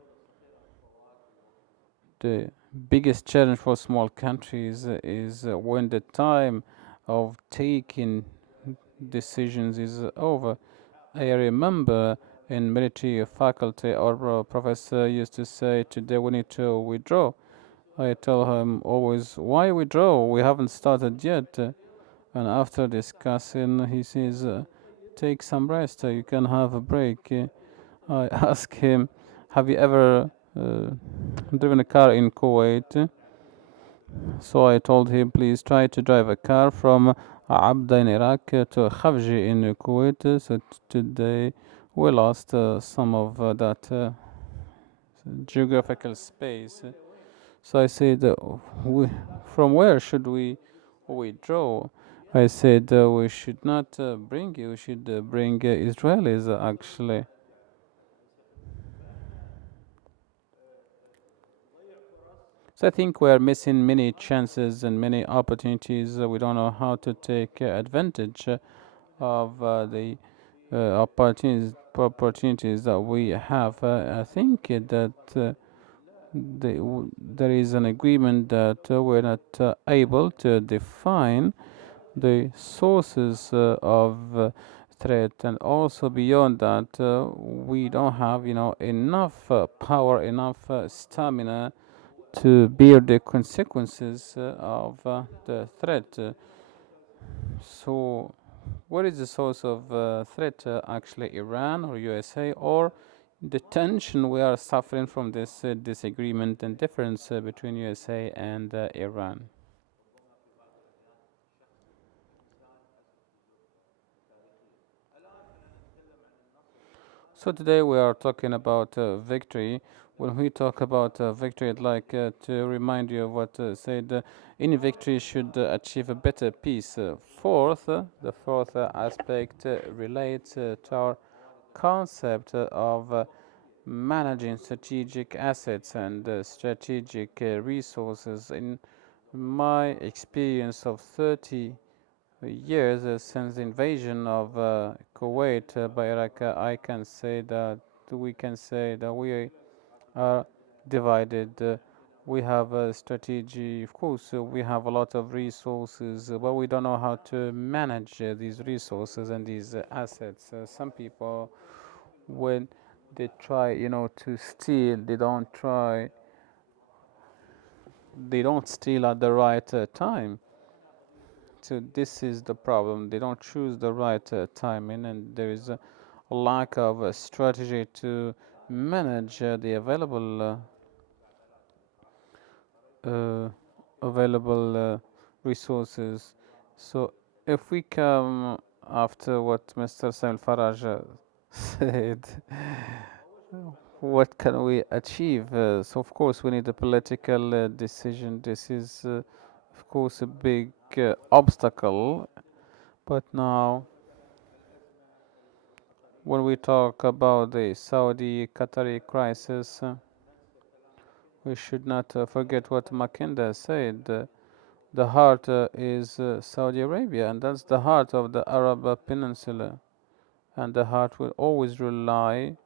the biggest challenge for small countries is when the time of taking decisions is over. I remember in military faculty, our professor used to say, today we need to withdraw. I tell him always, why withdraw? We haven't started yet. And after discussing, he says, take some rest, you can have a break. I ask him, have you ever driven a car in Kuwait? So I told him, please try to drive a car from Abda in Iraq to Khafji in Kuwait. So today we lost some of that geographical space. So I said, from where should we withdraw? I said, we should not bring you, we should bring Israelis actually. So I think we are missing many chances and many opportunities. We don't know how to take advantage of the opportunities that we have. I think that there is an agreement that we're not able to define the sources of threat, and also beyond that, we don't have, enough power, enough stamina to bear the consequences of the threat. So, what is the source of threat? Actually, Iran or USA, or the tension we are suffering from this disagreement and difference between USA and Iran? So today we are talking about victory. When we talk about victory, I'd like to remind you of what said. Any victory should achieve a better peace. The fourth aspect relates to our concept of managing strategic assets and strategic resources. In my experience of 30 years since the invasion of Kuwait by Iraq, I can say that we can say that we are divided. We have a strategy, of course, we have a lot of resources, but we don't know how to manage these resources and these assets. Some people, when they try, to steal, they don't steal at the right time. So this is the problem. They don't choose the right timing, and there is a lack of a strategy to manage the available resources. So if we come after what Mr. Samuel Faraj said, what can we achieve? So of course we need a political decision. This is of course a big obstacle, but now when we talk about the Saudi-Qatari crisis, we should not forget what Mackinda said. The heart is Saudi Arabia, and that's the heart of the Arab Peninsula. And the heart will always rely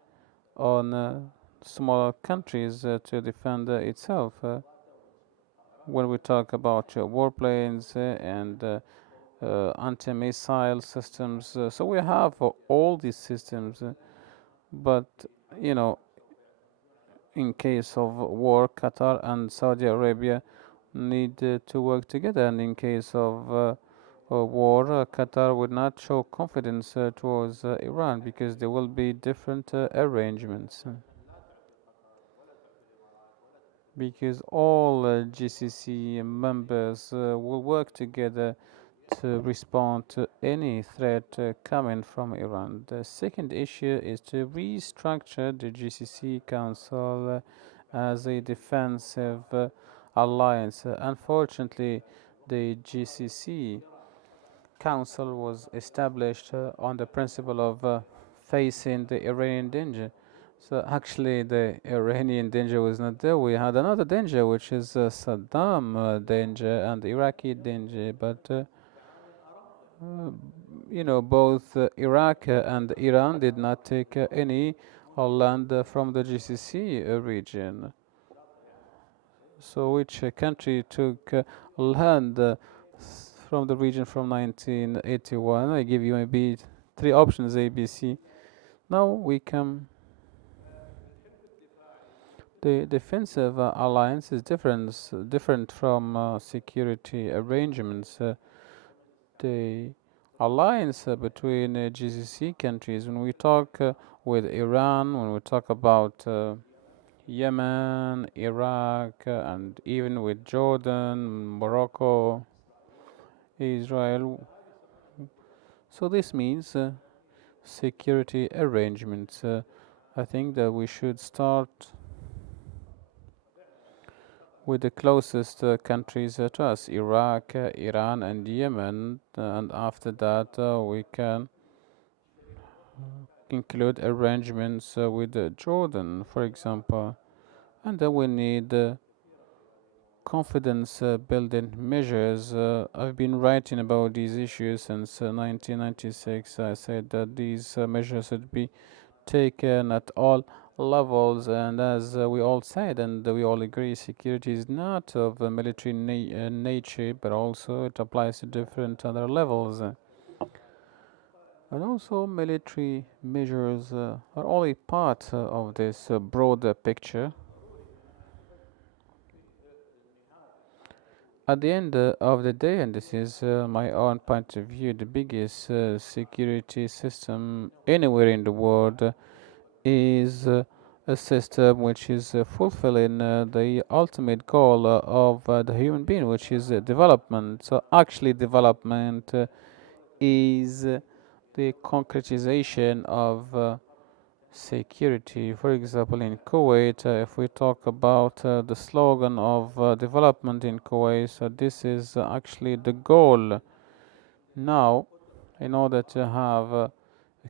on smaller countries to defend itself. When we talk about warplanes and anti-missile systems, so we have all these systems, but you know, in case of war, Qatar and Saudi Arabia need to work together, and in case of war, Qatar would not show confidence towards Iran because there will be different arrangements. because all GCC members will work together to respond to any threat coming from Iran. The second issue is to restructure the GCC Council as a defensive alliance. Unfortunately, the GCC Council was established on the principle of facing the Iranian danger. So actually, the Iranian danger was not there. We had another danger, which is Saddam danger and the Iraqi danger. But both Iraq and Iran did not take any land from the GCC region. So which country took land from the region from 1981? I give you maybe three options, A, B, C. Now we come. The defensive alliance is different from security arrangements. The alliance between GCC countries, when we talk with Iran, when we talk about Yemen, Iraq, and even with Jordan, Morocco, Israel. So this means security arrangements. I think that we should start with the closest countries to us, Iraq, Iran, and Yemen, and after that we can include arrangements with Jordan, for example, and then we need confidence building measures. I've been writing about these issues since 1996. I said that these measures should be taken at all levels, and as we all said and we all agree, security is not of a military nature, but also it applies to different other levels. And also military measures are only part of this broader picture. At the end of the day, and this is my own point of view, the biggest security system anywhere in the world is a system which is fulfilling the ultimate goal of the human being, which is development. So actually development is the concretization of security. For example, in Kuwait, if we talk about the slogan of development in Kuwait, so this is actually the goal. Now, in order to have a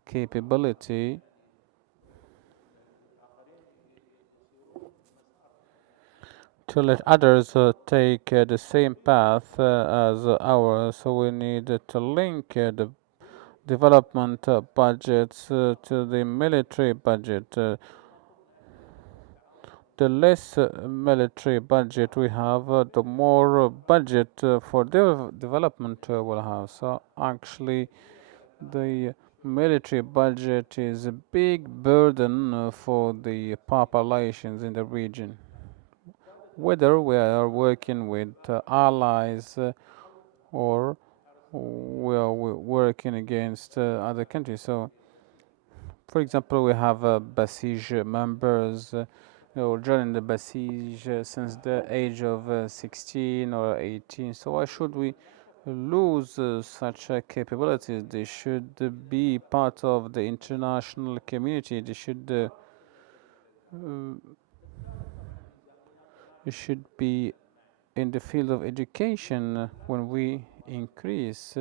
capability to let others take the same path as ours, so we need to link the development budgets to the military budget. The less military budget we have, the more budget for development we'll have. So actually, the military budget is a big burden for the populations in the region. Whether we are working with allies or we are working against other countries. So, for example, we have Basij members joining the Basij since the age of 16 or 18. So why should we lose such capabilities? They should be part of the international community. They should be in the field of education. When we increase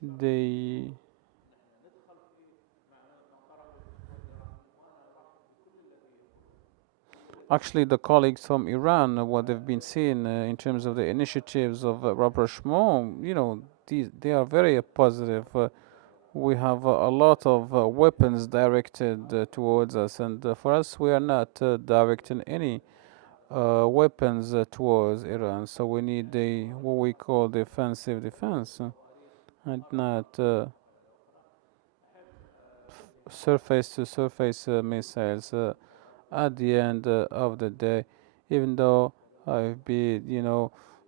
the actually the colleagues from Iran, what they've been seeing in terms of the initiatives of rapprochement, they are very positive. We have a lot of weapons directed towards us, and for us, we are not directing any weapons towards Iran. So we need what we call defensive defense, and not surface-to-surface missiles. At the end of the day, even though I've been,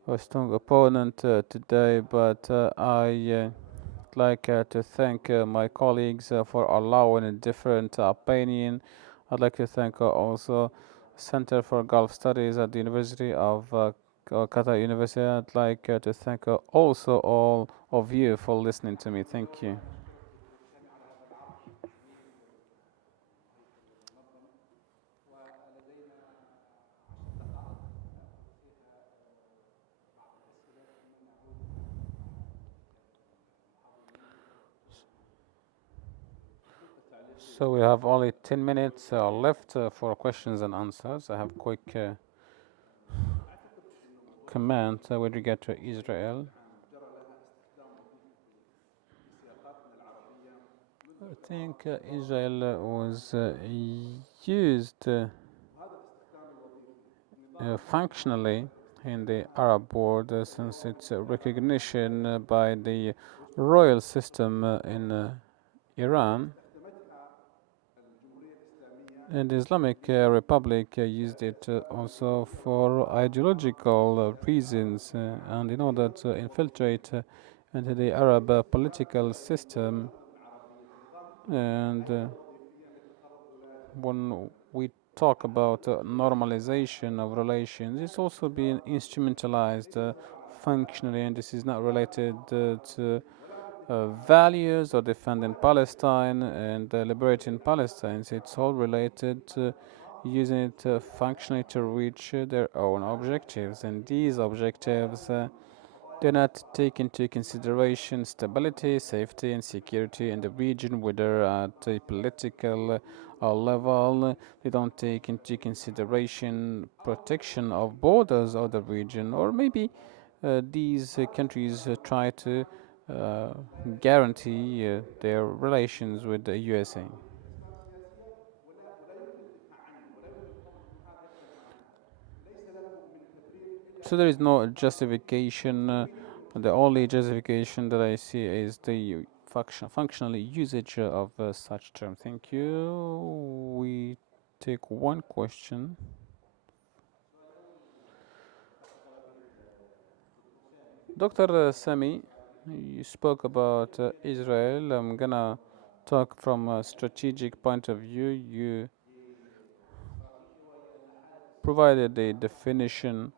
a strong opponent today, but I like to thank my colleagues for allowing a different opinion. I'd like to thank also Center for Gulf Studies at the University of Qatar University. I'd like to thank also all of you for listening to me. Thank you. So we have only 10 minutes left for questions and answers. I have quick comment with regard to Israel. I think Israel was used functionally in the Arab world since its recognition by the royal system in Iran. And the Islamic Republic used it also for ideological reasons and in order to infiltrate into the Arab political system. And when we talk about normalization of relations, it's also being instrumentalized functionally, and this is not related to values or defending Palestine and liberating Palestine. It's all related to using it functionally to reach their own objectives, and these objectives do not take into consideration stability, safety, and security in the region, whether at a political level. They don't take into consideration protection of borders of the region, or maybe these countries try to uh, guarantee their relations with the USA. So there is no justification. The only justification that I see is the functional usage of such term. Thank you. We take one question. Dr. Sami, you spoke about Israel. I'm gonna talk from a strategic point of view. You provided a definition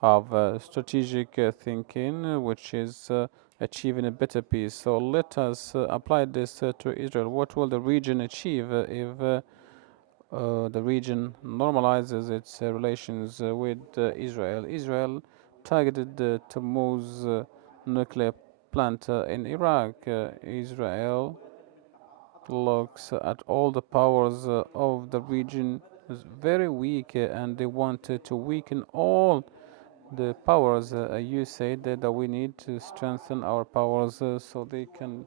of strategic thinking, which is achieving a better peace. So let us apply this to Israel. What will the region achieve if the region normalizes its relations with Israel? Israel targeted Tammuz nuclear plant in Iraq. Israel looks at all the powers of the region as very weak, and they wanted to weaken all the powers. You said that we need to strengthen our powers so they can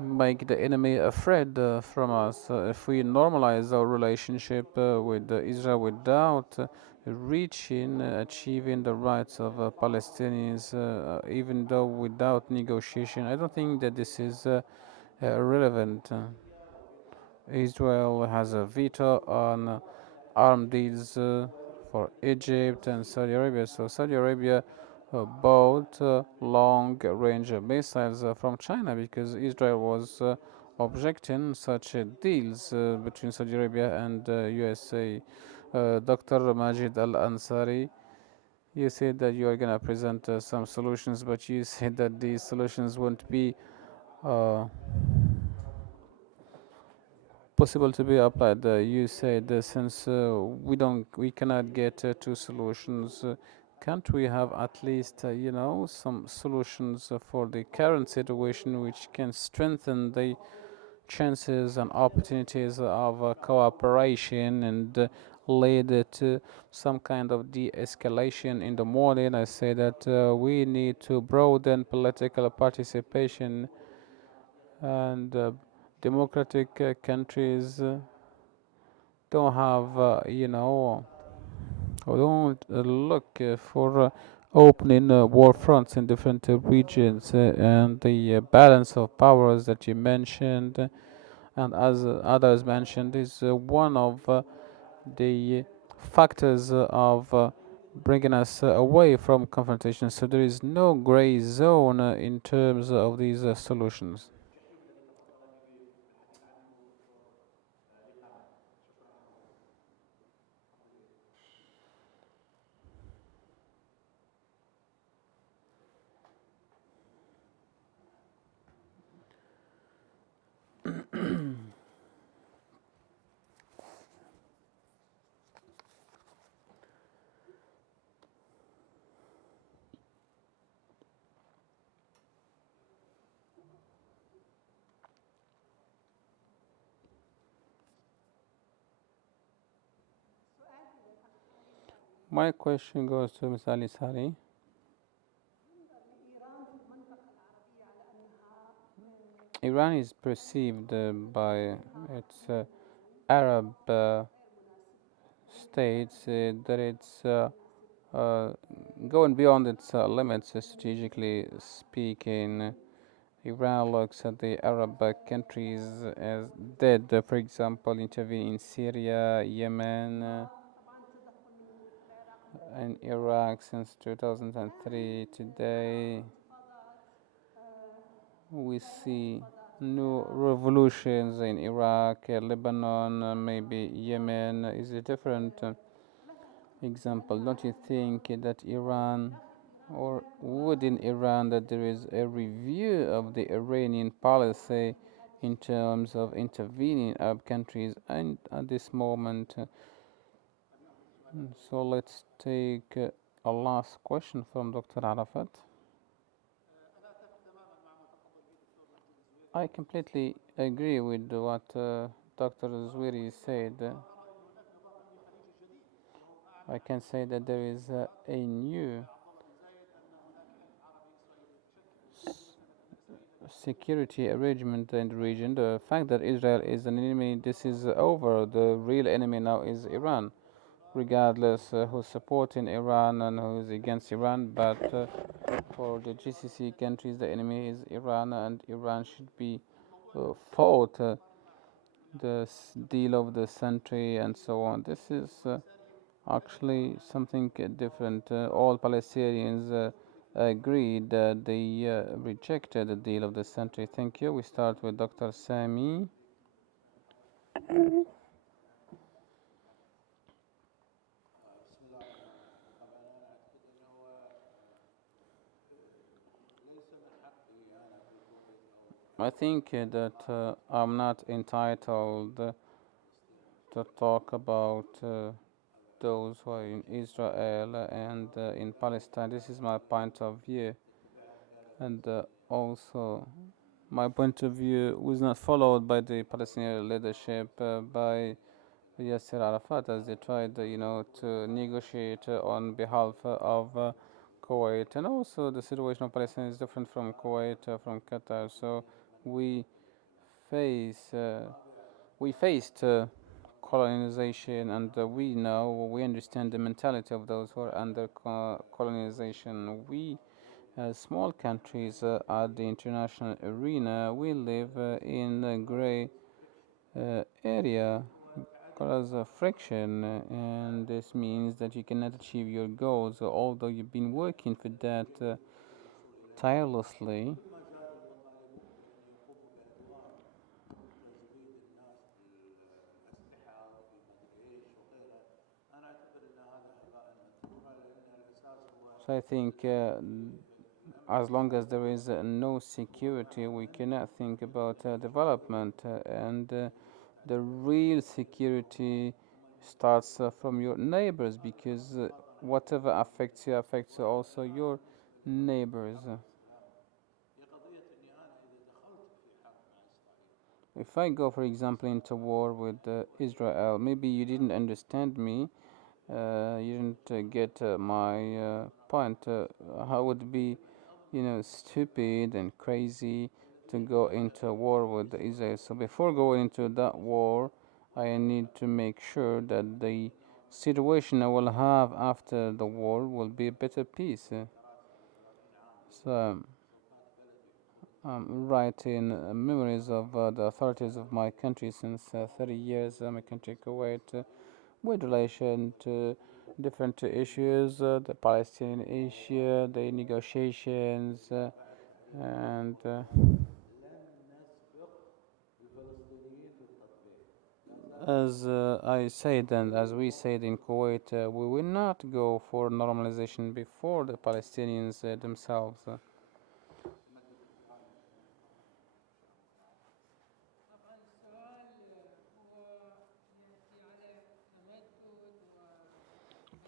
make the enemy afraid from us. If we normalize our relationship with Israel without reaching, achieving the rights of Palestinians, even though without negotiation, I don't think that this is relevant. Israel has a veto on armed deals for Egypt and Saudi Arabia. So Saudi Arabia bought long-range missiles from China because Israel was objecting such deals between Saudi Arabia and USA. Dr. Majid Al Ansari, you said that you are going to present some solutions, but you said that these solutions won't be uh, possible to be applied. You said since we cannot get two solutions, can't we have at least some solutions for the current situation which can strengthen the chances and opportunities of cooperation and lead to some kind of de-escalation in the morning? I say that we need to broaden political participation and democratic countries don't have, or don't look for opening war fronts in different regions, and the balance of powers that you mentioned, and as others mentioned, is one of the factors of bringing us away from confrontation. So there is no gray zone in terms of these solutions. My question goes to Ms. Ali Sari. Iran is perceived by its Arab states that it's going beyond its limits, strategically speaking. Iran looks at the Arab countries as dead, for example, intervene in Syria, Yemen, and Iraq since 2003. Today, we see new revolutions in Iraq, Lebanon, maybe Yemen is a different example. Don't you think that Iran, or within Iran, that there is a review of the Iranian policy in terms of intervening in Arab countries and at this moment? So let's take a last question from Dr. Arafat. I completely agree with what Dr. Zwiri said. I can say that there is a new security arrangement in the region. The fact that Israel is an enemy, this is over. The real enemy now is Iran, regardless who's supporting Iran and who's against Iran. But for the GCC countries, the enemy is Iran, and Iran should be fought. The deal of the century and so on. This is actually something different. All Palestinians agreed that they rejected the deal of the century. Thank you. We start with Dr. Sami. I think that I'm not entitled to talk about those who are in Israel and in Palestine. This is my point of view, and also my point of view was not followed by the Palestinian leadership, by Yasser Arafat, as they tried, to negotiate on behalf of Kuwait. And also, the situation of Palestine is different from Kuwait, from Qatar. So we faced colonization, and we understand the mentality of those who are under colonization. We, as small countries at the international arena, we live in a gray area because of friction, and this means that you cannot achieve your goals, although you've been working for that tirelessly. So I think as long as there is no security, we cannot think about development, and the real security starts from your neighbors, because whatever affects you affects also your neighbors. If I go, for example, into war with Israel, maybe you didn't understand me, you didn't get my point. How would it be, stupid and crazy to go into a war with Israel? So before going into that war, I need to make sure that the situation I will have after the war will be a better peace. So I'm writing memories of the authorities of my country since 30 years, my country Kuwait, with relation to different issues, the Palestinian issue, the negotiations, and as I said, and as we said in Kuwait, we will not go for normalization before the Palestinians themselves.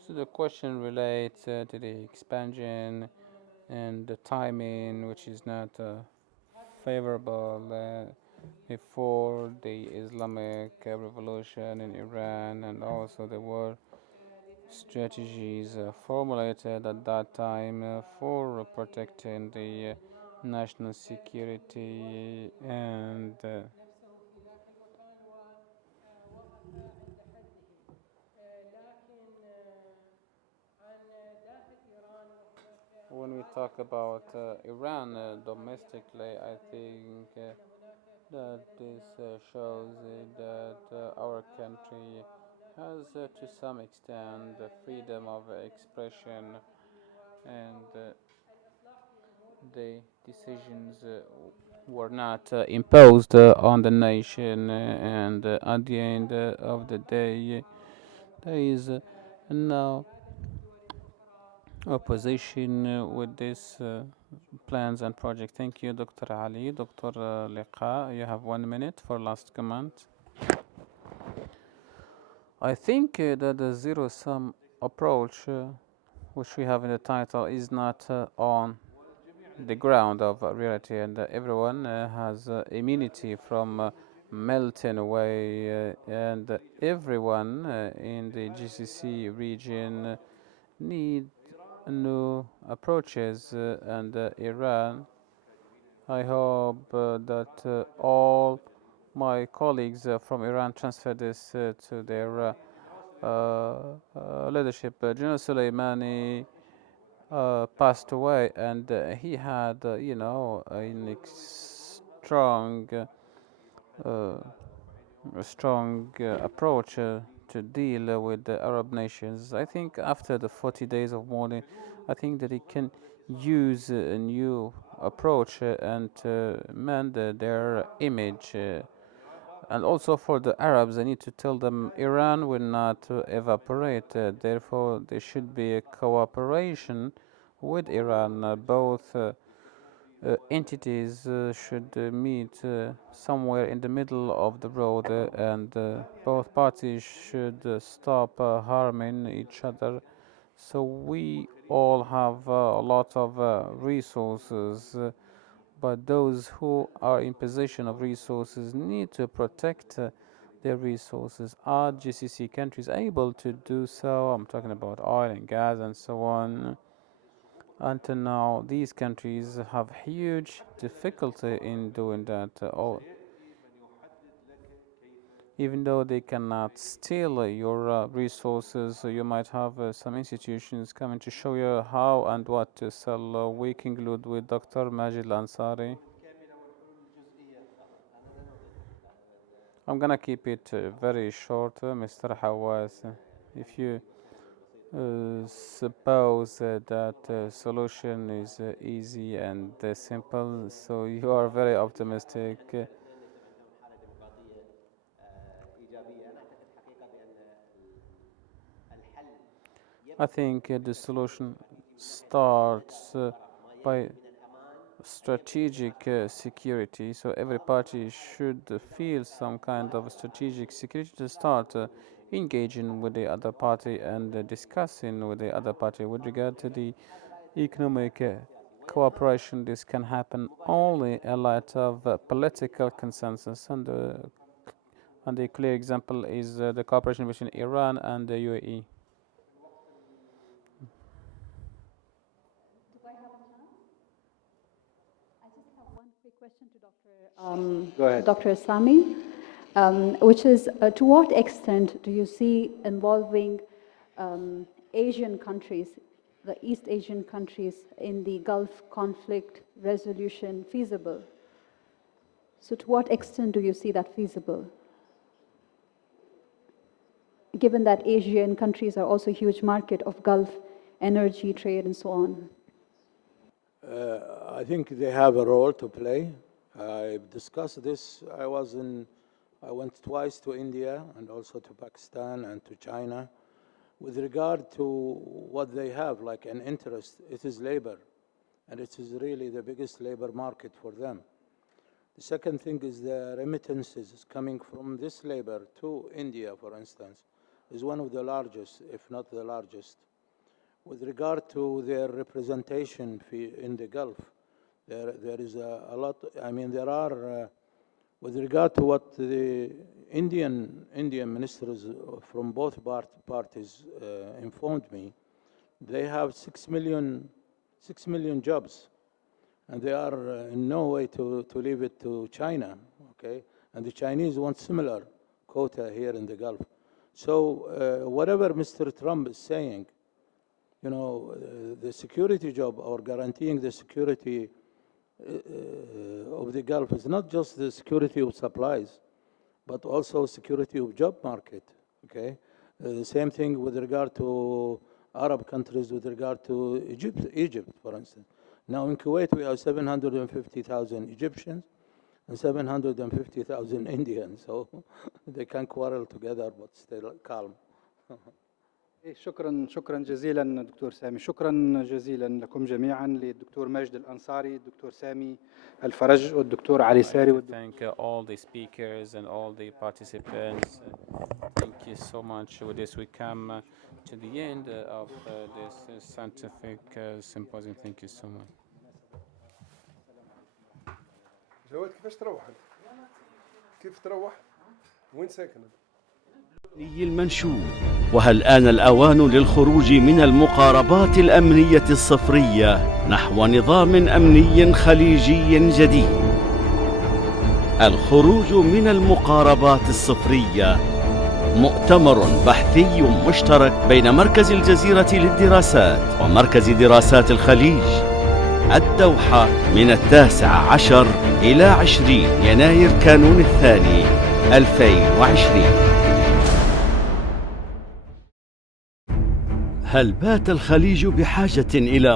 So the question relates to the expansion and the timing, which is not favorable before the Islamic revolution in Iran, and also the war strategies formulated at that time for protecting the national security and when we talk about Iran domestically, I think that this shows that our country has to some extent the freedom of expression and the decisions were not imposed on the nation and at the end of the day there is no opposition with this plans and project. Thank you, Dr. Ali. Dr. Liqa, you have 1 minute for last comment. I think that the zero-sum approach, which we have in the title, is not on the ground of reality, and everyone has immunity from melting away, and everyone in the GCC region need new approaches, and Iran. I hope that all my colleagues from Iran transfer this to their leadership. General Soleimani passed away, and he had, a strong approach to deal with the Arab nations. I think after the 40 days of mourning, I think that he can use a new approach and mend their image. And also for the Arabs, I need to tell them Iran will not evaporate. Therefore, there should be a cooperation with Iran. Both entities should meet somewhere in the middle of the road, and both parties should stop harming each other. So we all have a lot of resources, but those who are in possession of resources need to protect their resources. Are GCC countries able to do so? I'm talking about oil and gas and so on. Until now, these countries have huge difficulty in doing that. Even though they cannot steal your resources, you might have some institutions coming to show you how and what to sell. We conclude with Dr. Majid Ansari. I'm gonna keep it very short, Mr. Hawass. If you suppose that solution is easy and simple, so you are very optimistic. I think the solution starts by strategic security. So every party should feel some kind of strategic security to start engaging with the other party and discussing with the other party. With regard to the economic cooperation, this can happen only in light of political consensus, and the clear example is the cooperation between Iran and the UAE. Question to Dr. Sami, which is to what extent do you see involving Asian countries, the East Asian countries, in the Gulf conflict resolution feasible? So to what extent do you see that feasible? Given that Asian countries are also a huge market of Gulf energy trade and so on. I think they have a role to play. I've discussed this. I went twice to India and also to Pakistan and to China. With regard to what they have, like an interest, it is labor, and it is really the biggest labor market for them. The second thing is the remittances coming from this labor to India, for instance, is one of the largest, if not the largest. With regard to their representation in the Gulf, there is a lot. I mean, there are With regard to what the Indian ministers from both parties informed me, they have 6 million jobs, and they are in no way to leave it to China, okay? And the Chinese want similar quota here in the Gulf. So whatever Mr. Trump is saying, you know, the security job or guaranteeing the security of the Gulf is not just the security of supplies, but also security of job market, okay? The same thing with regard to Arab countries, with regard to Egypt, for instance. Now in Kuwait, we have 750,000 Egyptians and 750,000 Indians, so they can quarrel together but still calm. شكرا جزيلا دكتور سامي. شكرا جزيلا لكم جميعا، للدكتور ماجد الأنصاري، الدكتور سامي الفرج، والدكتور علي ساري. Thank all the speakers and all the participants. Thank you so much. With this, we come to the end of this scientific symposium. Thank you so much. جواد كيفاش تروح؟ كيف تروح؟ وين ساكن؟ المنشود. وهل آن الأوان للخروج من المقاربات الأمنية الصفرية نحو نظام أمني خليجي جديد؟ الخروج من المقاربات الصفرية مؤتمر بحثي مشترك بين مركز الجزيرة للدراسات ومركز دراسات الخليج، الدوحة، من 19 إلى 20 يناير كانون الثاني 2020. هل بات الخليج بحاجة إلى